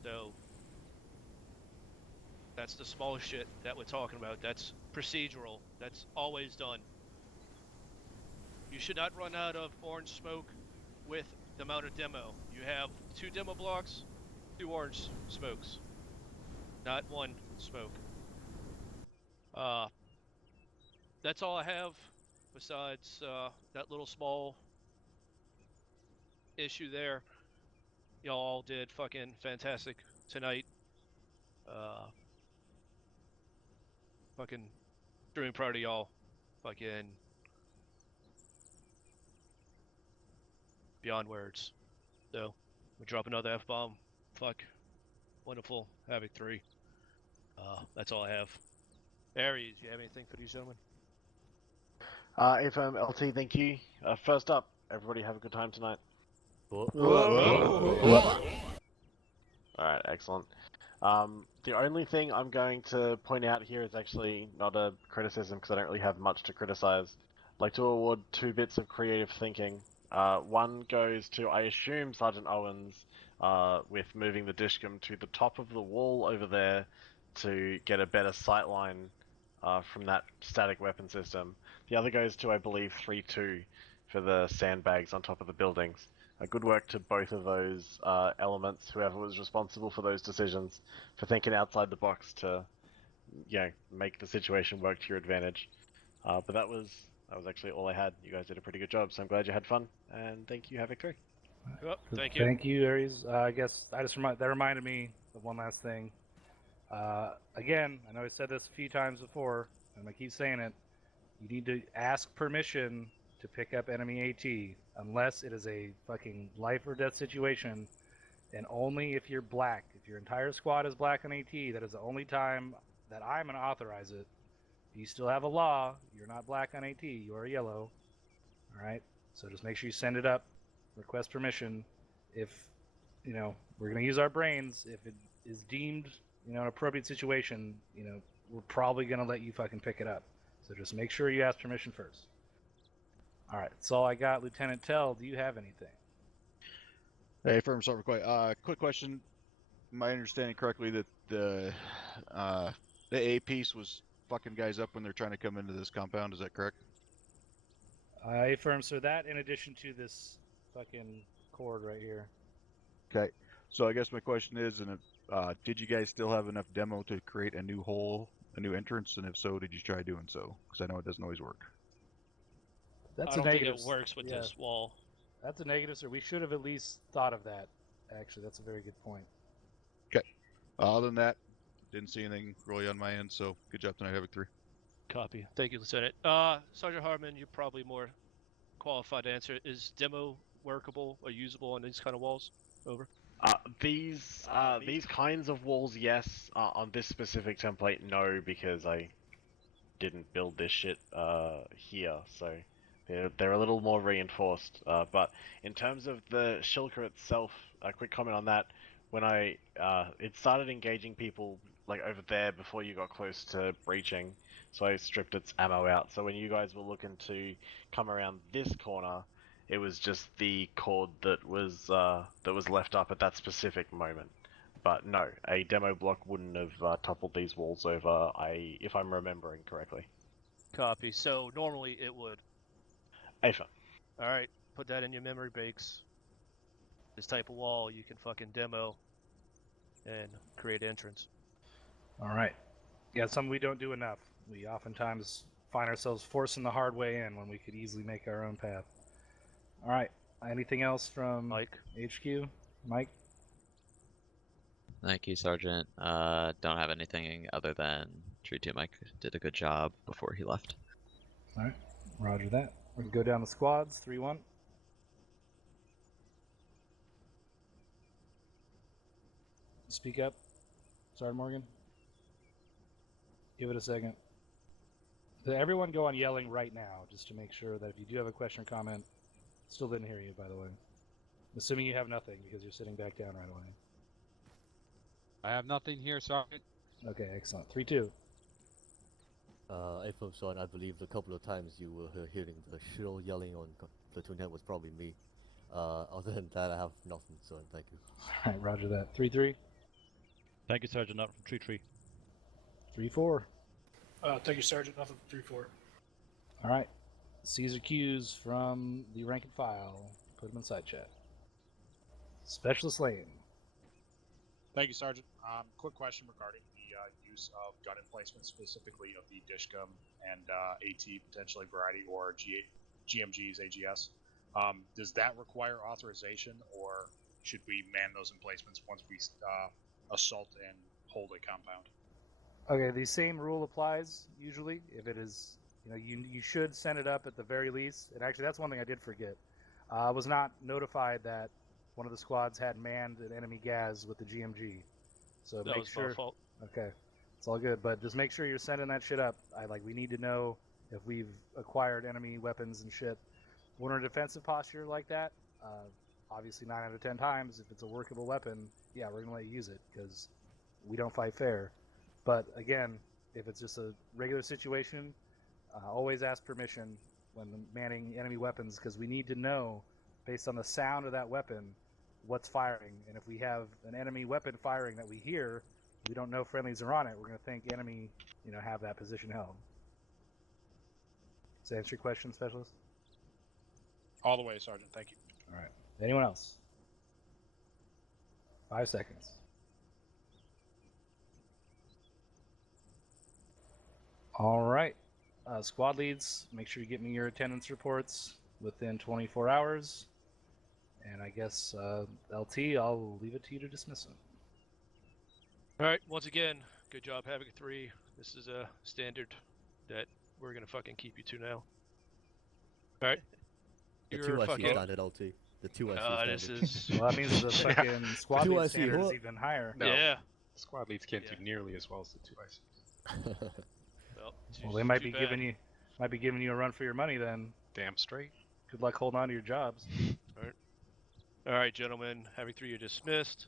So that's the small shit that we're talking about. That's procedural. That's always done. You should not run out of orange smoke with the amount of demo. You have 2 demo blocks, 2 orange smokes, not 1 smoke. That's all I have besides that little small issue there. Y'all all did fucking fantastic tonight. Fucking extremely proud of y'all. Fucking beyond words. So, we'll drop another F-bomb. Fuck. Wonderful. Havoc 3. That's all I have. Aries, you have anything for these gentlemen? AFM LT, thank you. First up, everybody have a good time tonight. Alright, excellent. The only thing I'm going to point out here is actually not a criticism because I don't really have much to criticize. like to award 2 bits of creative thinking. One goes to, I assume, Sergeant Owens, with moving the dishcom to the top of the wall over there to get a better sight line from that static weapon system. The other goes to, I believe, 3-2 for the sandbags on top of the buildings. Good work to both of those elements, whoever was responsible for those decisions, for thinking outside the box to, make the situation work to your advantage. But that was actually all I had. You guys did a pretty good job, so I'm glad you had fun, and thank you, Havoc 3. Yep, thank you. Thank you, Aries. I guess that reminded me of one last thing. Again, I know I said this a few times before, and I keep saying it. You need to ask permission to pick up enemy AT, unless it is a fucking life or death situation, and only if you're black. If your entire squad is black on AT, that is the only time that I'm gonna authorize it. You still have a law. You're not black on AT. You are yellow. All right. So just make sure you send it up. Request permission. If we're gonna use our brains. If it is deemed an appropriate situation, we're probably gonna let you fucking pick it up. So just make sure you ask permission first. All right. That's all I got, Lieutenant Tell. Do you have anything? Hey, firm start real quick. Quick question. Am I understanding correctly that the A piece was fucking guys up when they're trying to come into this compound? Is that correct? Affirm, sir. That in addition to this fucking cord right here. Okay. So I guess my question is, did you guys still have enough demo to create a new hole, a new entrance? And if so, did you try doing so? Because I know it doesn't always work. That's I don't a negative. think it works with this wall. That's a negative, sir. We should have at least thought of that. Actually, that's a very good point. Okay. Other than that, didn't see anything really on my end, so good job tonight, Havoc 3. Copy. Thank you, Lieutenant. Sergeant Harmon, you're probably more qualified to answer. Is demo workable or usable on these kind of walls? Over. These kinds of walls, yes. On this specific template, no, because I didn't build this shit here, so they're a little more reinforced. But in terms of the shulker itself, a quick comment on that. When it started engaging people like over there before you got close to breaching, so I stripped its ammo out. So when you guys were looking to come around this corner, it was just the cord that was left up at that specific moment. But no, a demo block wouldn't have toppled these walls over. If I'm remembering correctly. Copy. So normally it would. AFA. All right, put that in your memory banks. This type of wall you can fucking demo and create entrance. All right. Yeah, something we don't do enough. We oftentimes find ourselves forcing the hard way in when we could easily make our own path. All right. Anything else from Mike? HQ? Mike? Thank you, Sergeant. Don't have anything other than Tree 2 Mike did a good job before he left. All right. Roger that. We can go down the squads. 3-1. Speak up, Sergeant Morgan. Give it a second. Everyone go on yelling right now, just to make sure that if you do have a question or comment, still didn't hear you, by the way. I'm assuming you have nothing because you're sitting back down right away. I have nothing here, Sergeant. Okay, excellent. 3-2. From Son, I believe the couple of times you were hearing the shrill yelling on Platoon head was probably me. Other than that, I have nothing, Son. Thank you. All right, roger that. 3-3. Thank you, Sergeant. Not from 3-3. 3-4. Thank you, Sergeant. Nothing from 3-4. All right. Caesar Q's from the rank and file. Put them in side chat. Specialist Lane. Thank you, Sergeant. Quick question regarding the use of gun emplacement, specifically of the Dishcom and AT, potentially variety, or GMGs, AGS. Does that require authorization, or should we man those emplacements once we assault and hold a compound? Okay, the same rule applies usually. If it is, you should send it up at the very least. And actually, that's one thing I did forget. I was not notified that one of the squads had manned an enemy gas with the GMG. So That make was sure. my fault. Okay, it's all good. But just make sure you're sending that shit up. We need to know if we've acquired enemy weapons and shit. When we're in a defensive posture like that, obviously 9 out of 10 times, if it's a workable weapon, yeah, we're gonna let you use it because we don't fight fair. But again, if it's just a regular situation, always ask permission. when manning enemy weapons, because we need to know, based on the sound of that weapon, what's firing. And if we have an enemy weapon firing that we hear, we don't know friendlies are on it, we're going to think enemy, have that position held. Does that answer your question, Specialist? All the way, Sergeant. Thank you. All right. Anyone else? 5 seconds. All right. Squad leads, make sure you get me your attendance reports within 24 hours. And I guess, LT, I'll leave it to you to dismiss them. Alright, once again, good job, Havoc 3. This is a standard that we're gonna fucking keep you to now. Alright. The 2SC standard, LT. The 2SC standard. This is... Well, that means the fucking squad lead standard is even higher. No. Yeah. Squad leads can't do nearly as well as the 2ICs. Well, they might be giving you a run for your money then. Damn straight. Good luck holding on to your jobs. Alright, gentlemen. Havoc 3, you're dismissed.